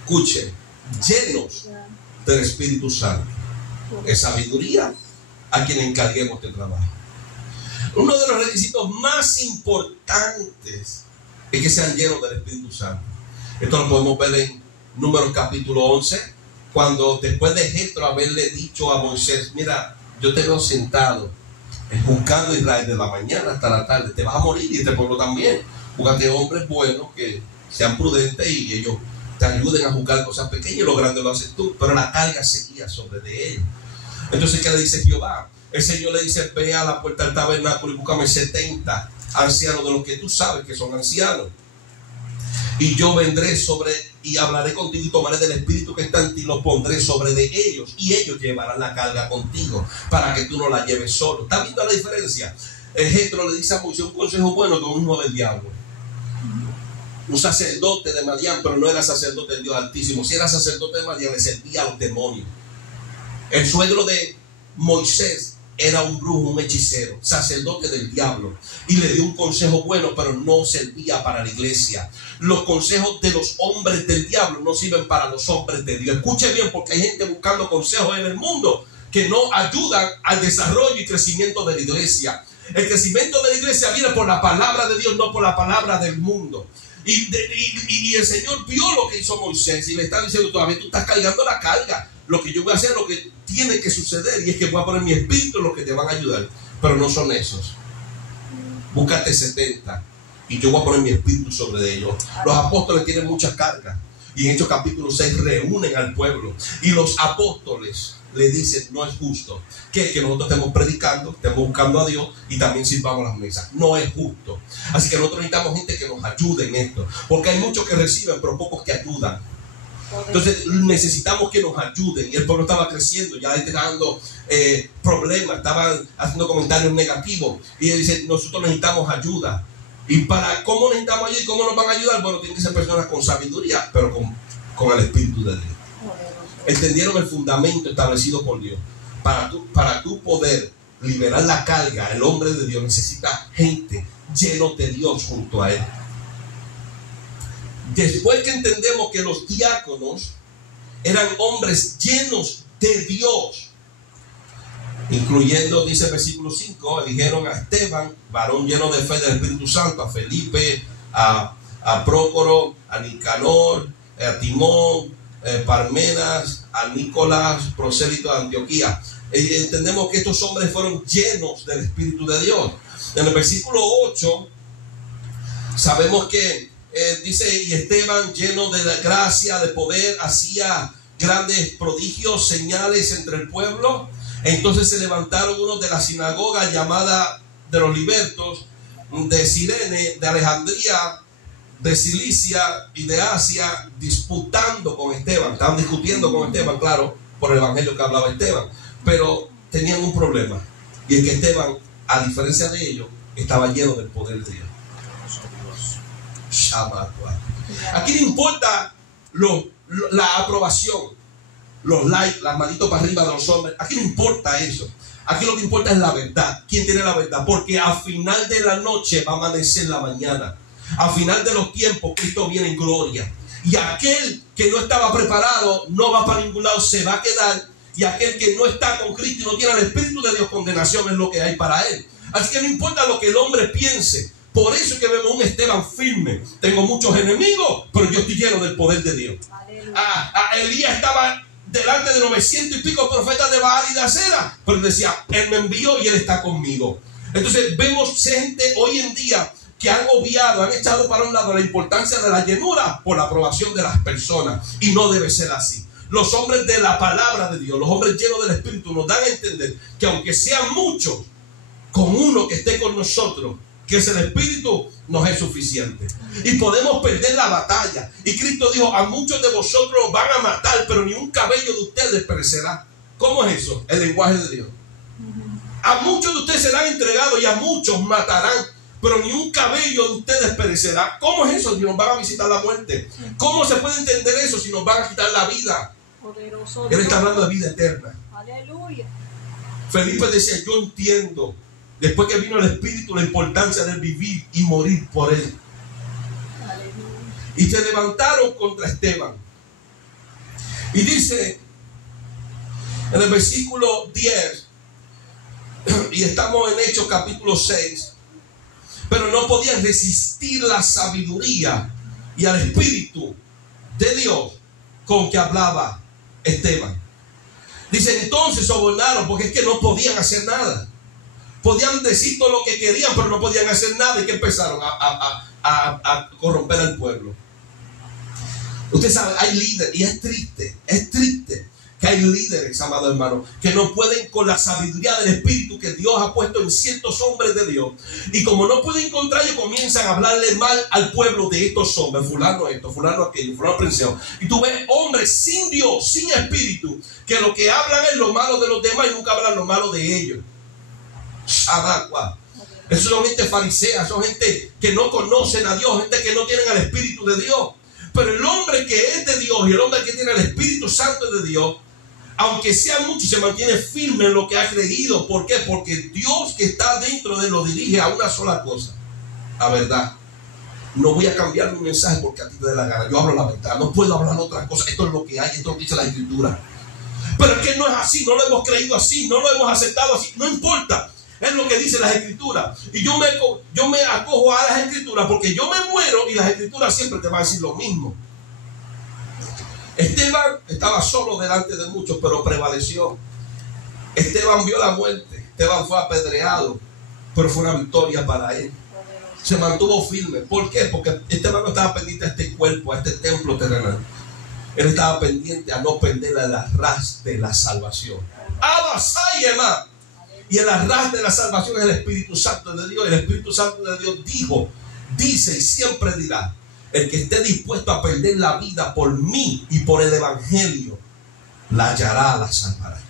escuchen, llenos del Espíritu Santo, de sabiduría, a quien encarguemos de trabajo. Uno de los requisitos más importantes es que sean llenos del Espíritu Santo. Esto lo podemos ver en Números capítulo 11, cuando después de Jetro haberle dicho a Moisés: mira, yo te veo sentado buscando a Israel de la mañana hasta la tarde, te vas a morir y este pueblo también. Búscate hombres buenos que sean prudentes y ellos te ayuden a juzgar cosas pequeñas, y lo grande lo haces tú. Pero la carga seguía sobre de él. Entonces, ¿qué le dice Jehová? El Señor le dice: ve a la puerta del tabernáculo y búscame 70 ancianos de los que tú sabes que son ancianos. Y yo vendré sobre y hablaré contigo y tomaré del Espíritu que está en ti y lo pondré sobre de ellos. Y ellos llevarán la carga contigo para que tú no la lleves solo. ¿Está viendo la diferencia? El Jetro le dice a Moisés un consejo bueno que un hijo del diablo. Un sacerdote de Madián, pero no era sacerdote del Dios Altísimo. Si era sacerdote de Madián, le servía a los demonios. El suegro de Moisés era un brujo, un hechicero, sacerdote del diablo, y le dio un consejo bueno, pero no servía para la iglesia. Los consejos de los hombres del diablo no sirven para los hombres de Dios. Escuche bien, porque hay gente buscando consejos en el mundo que no ayudan al desarrollo y crecimiento de la iglesia. El crecimiento de la iglesia viene por la palabra de Dios, no por la palabra del mundo. Y el Señor vio lo que hizo Moisés y le está diciendo: todavía tú estás cargando la carga. Lo que yo voy a hacer, lo que tiene que suceder, y es que voy a poner mi espíritu en los que te van a ayudar, pero no son esos. Búscate 70 y yo voy a poner mi espíritu sobre ellos. Los apóstoles tienen mucha carga, y en Hechos capítulo 6 reúnen al pueblo y los apóstoles le dicen: no es justo que nosotros estemos predicando, estemos buscando a Dios y también sirvamos las mesas. No es justo. Así que nosotros necesitamos gente que nos ayude en esto, porque hay muchos que reciben pero pocos que ayudan. Entonces necesitamos que nos ayuden. Y el pueblo estaba creciendo, ya dando problemas, estaban haciendo comentarios negativos, y él dice: nosotros necesitamos ayuda. Y para cómo necesitamos ayuda y cómo nos van a ayudar, bueno, tienen que ser personas con sabiduría, pero con el Espíritu de Dios. Entendieron el fundamento establecido por Dios. Para tú poder liberar la carga, el hombre de Dios necesita gente lleno de Dios junto a él. Después que entendemos que los diáconos eran hombres llenos de Dios, incluyendo, dice el versículo 5, eligieron a Esteban, varón lleno de fe del Espíritu Santo, a Felipe, a Prócoro, a Nicanor, a Timón, Parmenas, a Nicolás, prosélito de Antioquía. Entendemos que estos hombres fueron llenos del Espíritu de Dios. En el versículo 8 sabemos que dice: y Esteban, lleno de la gracia, de poder, hacía grandes prodigios, señales entre el pueblo. Entonces se levantaron unos de la sinagoga llamada de los libertos, de Cirene, de Alejandría, de Cilicia y de Asia, disputando con Esteban. Estaban discutiendo con Esteban, claro, por el evangelio que hablaba Esteban, pero tenían un problema, y es que Esteban, a diferencia de ellos, estaba lleno del poder de Dios. Aquí no importa la aprobación, los likes, las manitos para arriba de los hombres. Aquí no importa eso. Aquí lo que importa es la verdad. ¿Quién tiene la verdad? Porque al final de la noche va a amanecer la mañana. Al final de los tiempos Cristo viene en gloria. Y aquel que no estaba preparado no va para ningún lado, se va a quedar. Y aquel que no está con Cristo y no tiene el Espíritu de Dios, condenación es lo que hay para él. Así que no importa lo que el hombre piense. Por eso es que vemos un Esteban firme. Tengo muchos enemigos, pero yo estoy lleno del poder de Dios. Elías estaba delante de 900 y pico profetas de Baal y de Acera, pero decía, él me envió y él está conmigo. Entonces vemos gente hoy en día que han obviado, han echado para un lado la importancia de la llenura por la aprobación de las personas, y no debe ser así. Los hombres de la palabra de Dios, los hombres llenos del Espíritu, nos dan a entender que aunque sean muchos, con uno que esté con nosotros, que es el Espíritu, nos es suficiente. Y podemos perder la batalla. Y Cristo dijo, a muchos de vosotros van a matar, pero ni un cabello de ustedes perecerá. ¿Cómo es eso? El lenguaje de Dios. A muchos de ustedes serán entregados y a muchos matarán, pero ni un cabello de ustedes perecerá. ¿Cómo es eso si nos van a visitar la muerte? ¿Cómo se puede entender eso si nos van a quitar la vida? Él está hablando de vida eterna. Aleluya. Felipe decía, yo entiendo, después que vino el Espíritu, la importancia de vivir y morir por él. Aleluya. Y se levantaron contra Esteban. Y dice en el versículo 10, y estamos en Hechos capítulo 6, pero no podían resistir la sabiduría y al Espíritu de Dios con que hablaba Esteban. Dice, entonces sobornaron, porque es que no podían hacer nada. Podían decir todo lo que querían, pero no podían hacer nada. Y que empezaron a corromper al pueblo. Usted sabe, hay líderes, y es triste que hay líderes, amados hermanos, que no pueden con la sabiduría del Espíritu que Dios ha puesto en ciertos hombres de Dios. Y como no pueden encontrar, ellos comienzan a hablarle mal al pueblo de estos hombres. Fulano esto, fulano aquello, fulano presión. Y tú ves hombres sin Dios, sin Espíritu, que lo que hablan es lo malo de los demás y nunca hablan lo malo de ellos. Esos son gente farisea, son gente que no conocen a Dios, gente que no tienen el Espíritu de Dios. Pero el hombre que es de Dios y el hombre que tiene el Espíritu Santo de Dios, aunque sea mucho, se mantiene firme en lo que ha creído. ¿Por qué? Porque Dios que está dentro de él lo dirige a una sola cosa: la verdad. No voy a cambiar mi mensaje porque a ti te dé la gana. Yo hablo la verdad, no puedo hablar otra cosa. Esto es lo que hay, esto es lo que dice la Escritura. Pero es que no es así, no lo hemos creído así, no lo hemos aceptado así. No importa, es lo que dice las Escrituras. Y yo me acojo a las Escrituras porque yo me muero y las Escrituras siempre te van a decir lo mismo. Esteban estaba solo delante de muchos, pero prevaleció. Esteban vio la muerte. Esteban fue apedreado, pero fue una victoria para él. Se mantuvo firme. ¿Por qué? Porque Esteban no estaba pendiente a este cuerpo, a este templo terrenal. Él estaba pendiente a no perder el arras de la salvación. Y el arras de la salvación es el Espíritu Santo de Dios. El Espíritu Santo de Dios dice y siempre dirá: el que esté dispuesto a perder la vida por mí y por el Evangelio, la hallará, la salvará.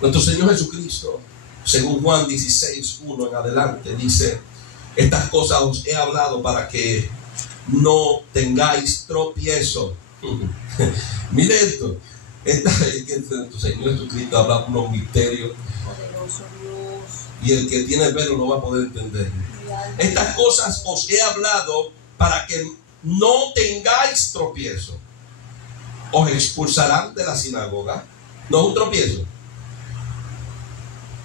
Nuestro Señor Jesucristo, según Juan 16:1 en adelante, dice: estas cosas os he hablado para que no tengáis tropiezo. Mire esto. Tu Señor Jesucristo habla unos misterios. Y el que tiene velo no va a poder entender. Estas cosas os he hablado para que no tengáis tropiezo. Os expulsarán de la sinagoga. No es un tropiezo.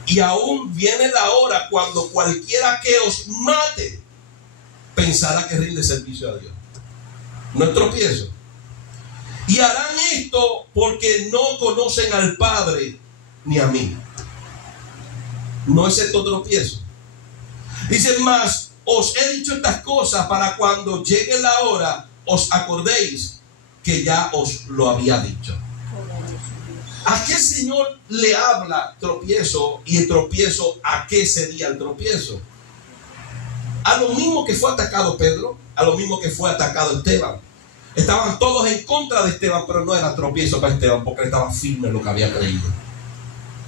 Y aún viene la hora cuando cualquiera que os mate pensará que rinde servicio a Dios. No es tropiezo. Y harán esto porque no conocen al Padre ni a mí. No es esto tropiezo. Dice más: os he dicho estas cosas para cuando llegue la hora os acordéis que ya os lo había dicho. ¿A qué Señor le habla tropiezo? Y el tropiezo, ¿a qué sería el tropiezo? A lo mismo que fue atacado Pedro, a lo mismo que fue atacado Esteban. Estaban todos en contra de Esteban, pero no era tropiezo para Esteban, porque él estaba firme en lo que había creído.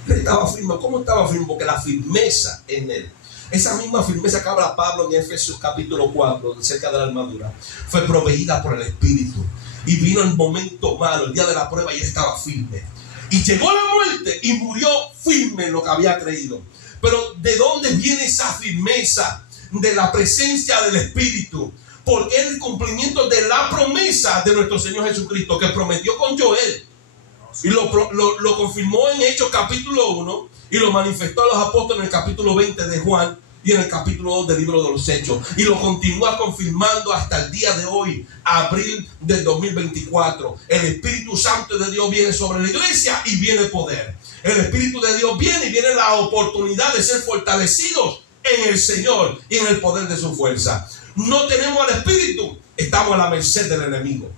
Él estaba firme. ¿Cómo estaba firme? Porque la firmeza en él, esa misma firmeza que habla Pablo en Efesios capítulo 4, cerca de la armadura, fue proveída por el Espíritu. Y vino el momento malo, el día de la prueba, y él estaba firme. Y llegó la muerte y murió firme en lo que había creído. Pero ¿de dónde viene esa firmeza? De la presencia del Espíritu. Porque es el cumplimiento de la promesa de nuestro Señor Jesucristo, que prometió con Joel. Y lo confirmó en Hechos capítulo 1 y lo manifestó a los apóstoles en el capítulo 20 de Juan y en el capítulo 2 del libro de los Hechos. Y lo continúa confirmando hasta el día de hoy, abril del 2024. El Espíritu Santo de Dios viene sobre la iglesia y viene poder. El Espíritu de Dios viene y viene la oportunidad de ser fortalecidos en el Señor y en el poder de su fuerza. No tenemos al Espíritu, estamos a la merced del enemigo.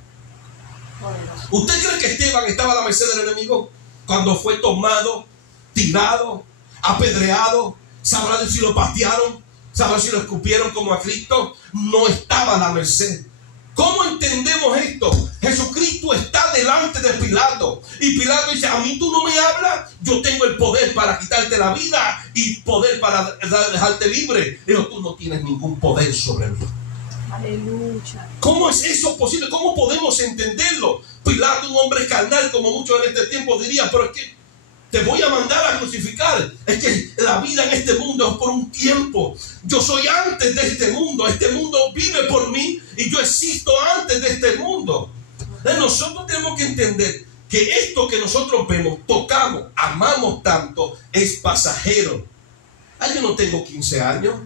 ¿Usted cree que Esteban estaba a la merced del enemigo cuando fue tomado, tirado, apedreado? ¿Sabrá si lo patearon? ¿Sabrá si lo escupieron como a Cristo? No estaba a la merced. ¿Cómo entendemos esto? Jesucristo está delante de Pilato y Pilato dice: a mí tú no me hablas, yo tengo el poder para quitarte la vida y poder para dejarte libre. Pero tú no tienes ningún poder sobre mí. Aleluya. ¿¿Cómo es eso posible? ¿Cómo podemos entenderlo? Pilato, un hombre carnal, como muchos en este tiempo dirían: pero es que te voy a mandar a crucificar. Es que la vida en este mundo es por un tiempo. Yo soy antes de este mundo. Este mundo vive por mí y yo existo antes de este mundo. Nosotros tenemos que entender que esto que nosotros vemos, tocamos, amamos tanto, es pasajero. Ay, yo no tengo 15 años.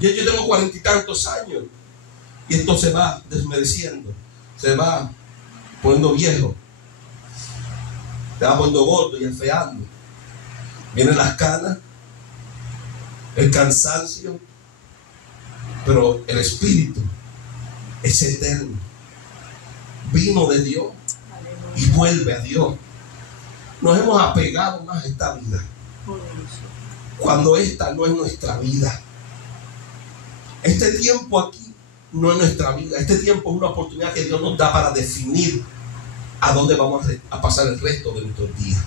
Yo tengo 40 y tantos años. Y esto se va desmereciendo. Se va poniendo viejo. Se va poniendo gordo y enfeando. Vienen las canas, el cansancio. Pero el Espíritu es eterno. Vino de Dios y vuelve a Dios. Nos hemos apegado más a esta vida, cuando esta no es nuestra vida. Este tiempo aquí no es nuestra vida. Este tiempo es una oportunidad que Dios nos da para definir a dónde vamos a pasar el resto de nuestros días.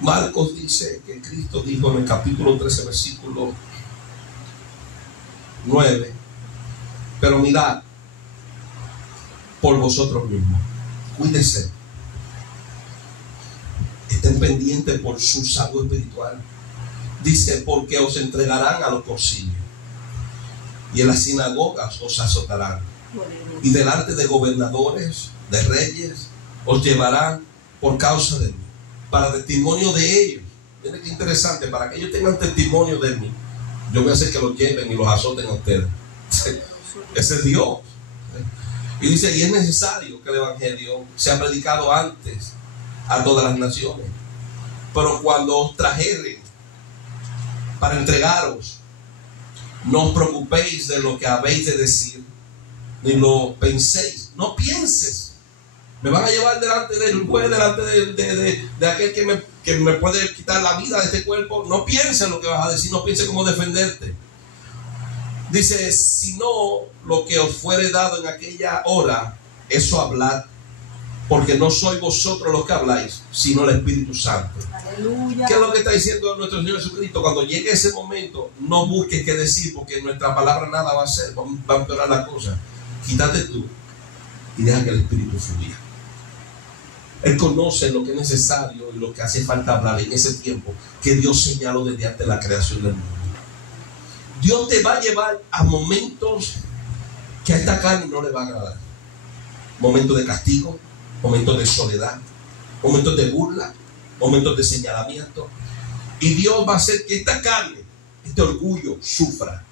Marcos dice que Cristo dijo en el capítulo 13, versículo 9: pero mirad por vosotros mismos, cuídense, estén pendientes por su salud espiritual. Dice: porque os entregarán a los concilios y en las sinagogas os azotarán, y delante de gobernadores, de reyes, os llevarán por causa de mí, para testimonio de ellos. Miren qué interesante: para que ellos tengan testimonio de mí, yo voy a hacer que los lleven y los azoten a ustedes. Ese es Dios. Y dice: y es necesario que el evangelio sea predicado antes a todas las naciones. Pero cuando os trajeren para entregaros, no os preocupéis de lo que habéis de decir, ni lo penséis. No pienses: me van a llevar delante del juez, delante de aquel que me puede quitar la vida de este cuerpo. No pienses lo que vas a decir, no pienses cómo defenderte. Dice: sino lo que os fuere dado en aquella hora, eso hablad, porque no sois vosotros los que habláis, sino el Espíritu Santo. Aleluya. ¿Qué es lo que está diciendo nuestro Señor Jesucristo? Cuando llegue ese momento, no busques qué decir, porque nuestra palabra nada va a hacer, va a empeorar la cosa. Quítate tú y deja que el Espíritu fluya. Él conoce lo que es necesario y lo que hace falta hablar en ese tiempo que Dios señaló desde antes de la creación del mundo. Dios te va a llevar a momentos que a esta carne no le va a agradar. Momentos de castigo, momentos de soledad, momentos de burla, momentos de señalamiento. Y Dios va a hacer que esta carne, este orgullo, sufra.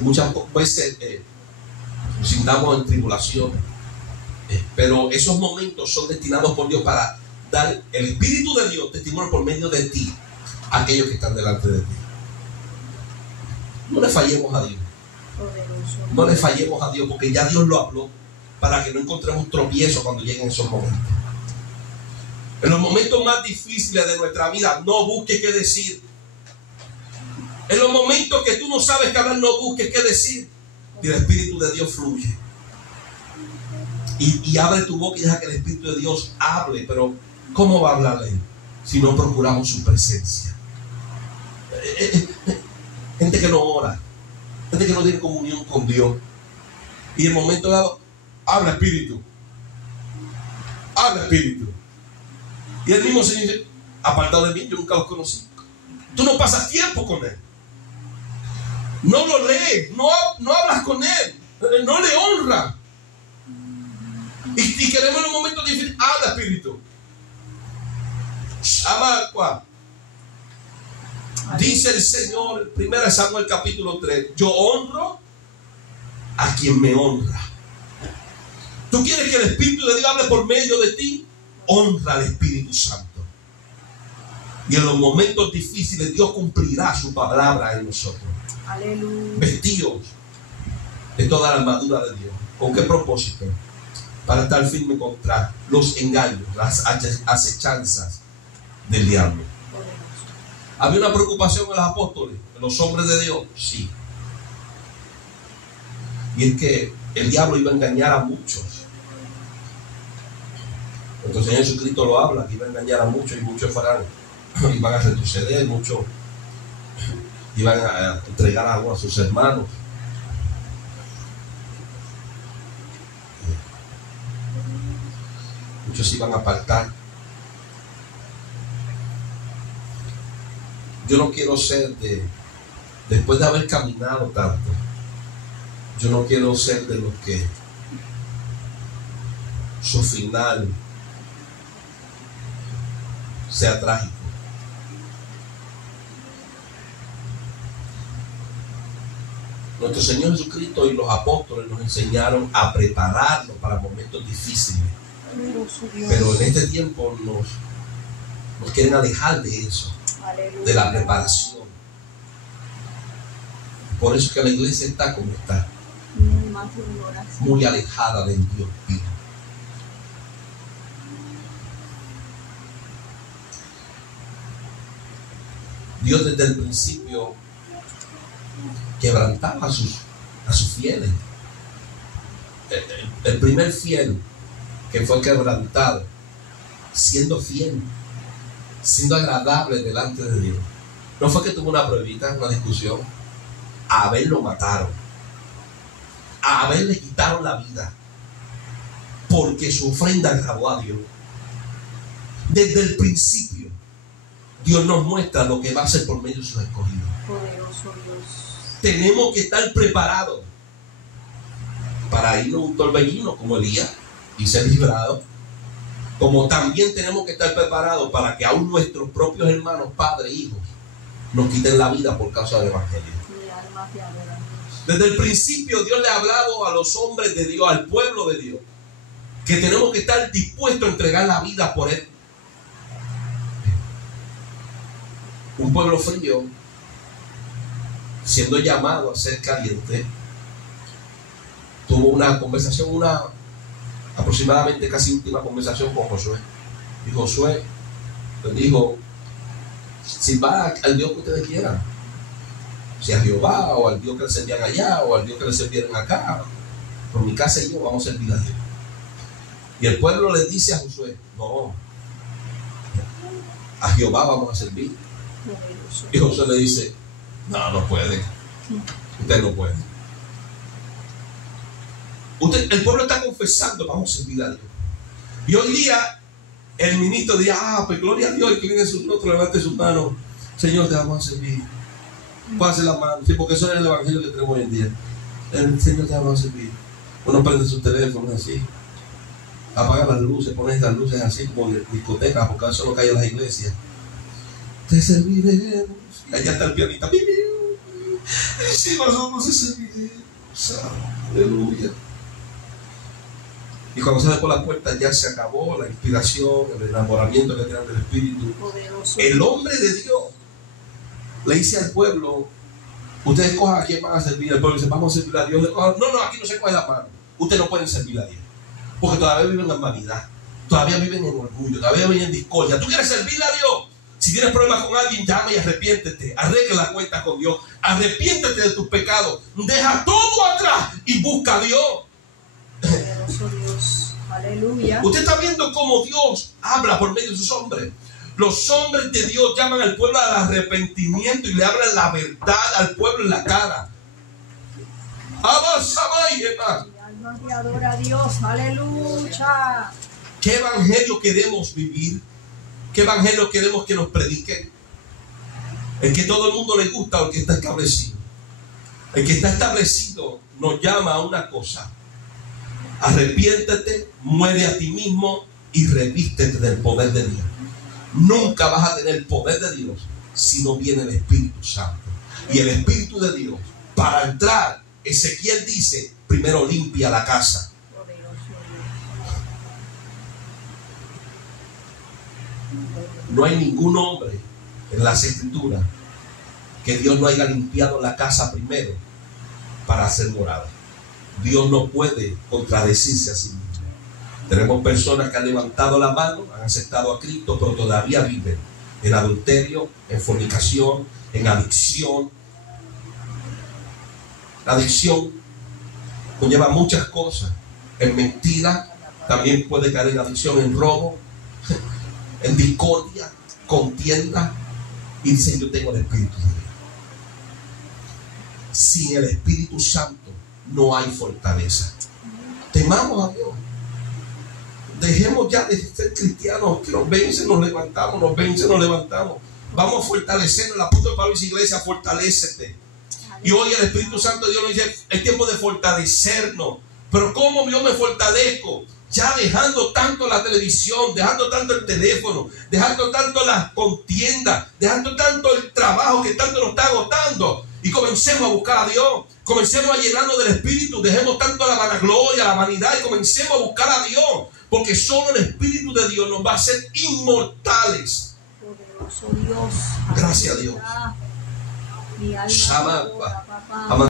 Muchas veces nos sintamos en tribulaciones, pero esos momentos son destinados por Dios para dar el Espíritu de Dios testimonio por medio de ti, a aquellos que están delante de ti. No le fallemos a Dios. No le fallemos a Dios, porque ya Dios lo habló, para que no encontremos tropiezos cuando lleguen esos momentos. En los momentos más difíciles de nuestra vida, no busques qué decir. En los momentos que tú no sabes qué hablar, no busques qué decir. Y el Espíritu de Dios fluye. Y abre tu boca y deja que el Espíritu de Dios hable. Pero ¿cómo va a hablarle si no procuramos su presencia? Gente que no ora, gente que no tiene comunión con Dios. Y en el momento dado, habla Espíritu. Habla Espíritu. Y el mismo Señor dice, apartado de mí, yo nunca los conocí. Tú no pasas tiempo con Él. No lo lees, no hablas con Él, no le honras. Y queremos en un momento difícil, habla Espíritu. Habla cuál. Dice el Señor, 1 Samuel capítulo 3, yo honro a quien me honra. ¿Tú quieres que el Espíritu de Dios hable por medio de ti? Honra al Espíritu Santo. Y en los momentos difíciles Dios cumplirá su palabra en nosotros. Aleluya. Vestidos de toda la armadura de Dios. ¿Con qué propósito? Para estar firme contra los engaños, las acechanzas del diablo. ¿Había una preocupación en los apóstoles, en los hombres de Dios? Sí. Y es que el diablo iba a engañar a muchos. Nuestro Señor Jesucristo lo habla, que iba a engañar a muchos y muchos iban a retroceder, muchos iban a entregar agua a sus hermanos. Muchos iban a apartar. Yo no quiero ser después de haber caminado tanto, yo no quiero ser de los que su final sea trágico. Nuestro Señor Jesucristo y los apóstoles nos enseñaron a prepararnos para momentos difíciles. Pero en este tiempo nos quieren alejar de eso, de la preparación. Por eso es que la iglesia está como está, muy alejada del Dios vivo. Dios desde el principio quebrantaba a sus fieles. El primer fiel que fue quebrantado, siendo fiel, siendo agradable delante de Dios, no fue que tuvo una pruebita, una discusión. A Abel lo mataron, a Abel le quitaron la vida porque su ofrenda agradó a Dios. Desde el principio Dios nos muestra lo que va a hacer por medio de sus escogidos. Poderoso Dios. Tenemos que estar preparados para ir a un torbellino como Elías y ser librados, como también tenemos que estar preparados para que aún nuestros propios hermanos, padres, hijos, nos quiten la vida por causa del Evangelio. Desde el principio Dios le ha hablado a los hombres de Dios, al pueblo de Dios, que tenemos que estar dispuestos a entregar la vida por Él. Un pueblo frío, siendo llamado a ser caliente, tuvo una conversación, aproximadamente casi última conversación con Josué. Y Josué le dijo, sirva al Dios que ustedes quieran, si a Jehová o al Dios que le servían allá o al Dios que le sirvieran acá, por mi casa y yo vamos a servir a Dios. Y el pueblo le dice a Josué, no, a Jehová vamos a servir. Y Josué le dice, no puede, usted no puede. El pueblo está confesando, vamos a servir a Dios. Y hoy día el ministro dice, pues gloria a Dios, y que viene sus otros, levante sus manos, Señor, te vamos a servir. Pase la mano, sí, porque eso es el evangelio que tenemos hoy en día. El Señor te vamos a servir. Uno prende su teléfono así, apaga las luces, pone las luces así como en discotecas, porque eso es lo que hay en las iglesias. Te serviremos. Y allá está el pianista. Sí, nosotros te serviremos. Aleluya. Y cuando sale por la puerta ya se acabó la inspiración, el enamoramiento que tienen del Espíritu. El hombre de Dios le dice al pueblo, ustedes cojan a quién van a servir. El pueblo dice, vamos a servir a Dios. No, aquí no se coge la mano. Ustedes no pueden servir a Dios, porque todavía viven en vanidad, todavía viven en orgullo, todavía viven en discordia. Tú quieres servirle a Dios. Si tienes problemas con alguien, llama y arrepiéntete. Arregla la cuenta con Dios. Arrepiéntete de tus pecados. Deja todo atrás y busca a Dios. Poderoso Dios. Aleluya. Usted está viendo cómo Dios habla por medio de sus hombres. Los hombres de Dios llaman al pueblo al arrepentimiento y le hablan la verdad al pueblo en la cara. Mi alma te adora a Dios. Aleluya. ¿Qué evangelio queremos vivir? ¿Qué evangelio queremos que nos prediquen? ¿El que todo el mundo le gusta o el que está establecido? El que está establecido nos llama a una cosa: arrepiéntete, muere a ti mismo y revístete del poder de Dios. Nunca vas a tener el poder de Dios si no viene el Espíritu Santo. Y el Espíritu de Dios, para entrar, Ezequiel dice, primero limpia la casa. No hay ningún hombre en las Escrituras que Dios no haya limpiado la casa primero para hacer morada. Dios no puede contradecirse a sí mismo. Tenemos personas que han levantado la mano, han aceptado a Cristo, pero todavía viven en adulterio, en fornicación, en adicción. La adicción conlleva muchas cosas. En mentira, también puede caer en adicción, en robo, en discordia, contienda. Y dicen, yo tengo el Espíritu de Dios. Sin el Espíritu Santo no hay fortaleza. Temamos a Dios. Dejemos ya de ser cristianos que nos vencen, nos levantamos, nos vencen, nos levantamos. Vamos a fortalecernos. El apóstol Pablo dice, iglesia, fortalécete. Y hoy el Espíritu Santo de Dios nos dice, es tiempo de fortalecernos. Pero ¿cómo yo me fortalezco? Ya dejando tanto la televisión, dejando tanto el teléfono, dejando tanto las contiendas, dejando tanto el trabajo que tanto nos está agotando. Y comencemos a buscar a Dios. Comencemos a llenarnos del Espíritu. Dejemos tanto la vanagloria, la vanidad, y comencemos a buscar a Dios. Porque solo el Espíritu de Dios nos va a hacer inmortales. Poderoso Dios. Gracias a Dios. Mi alma te adora, papá.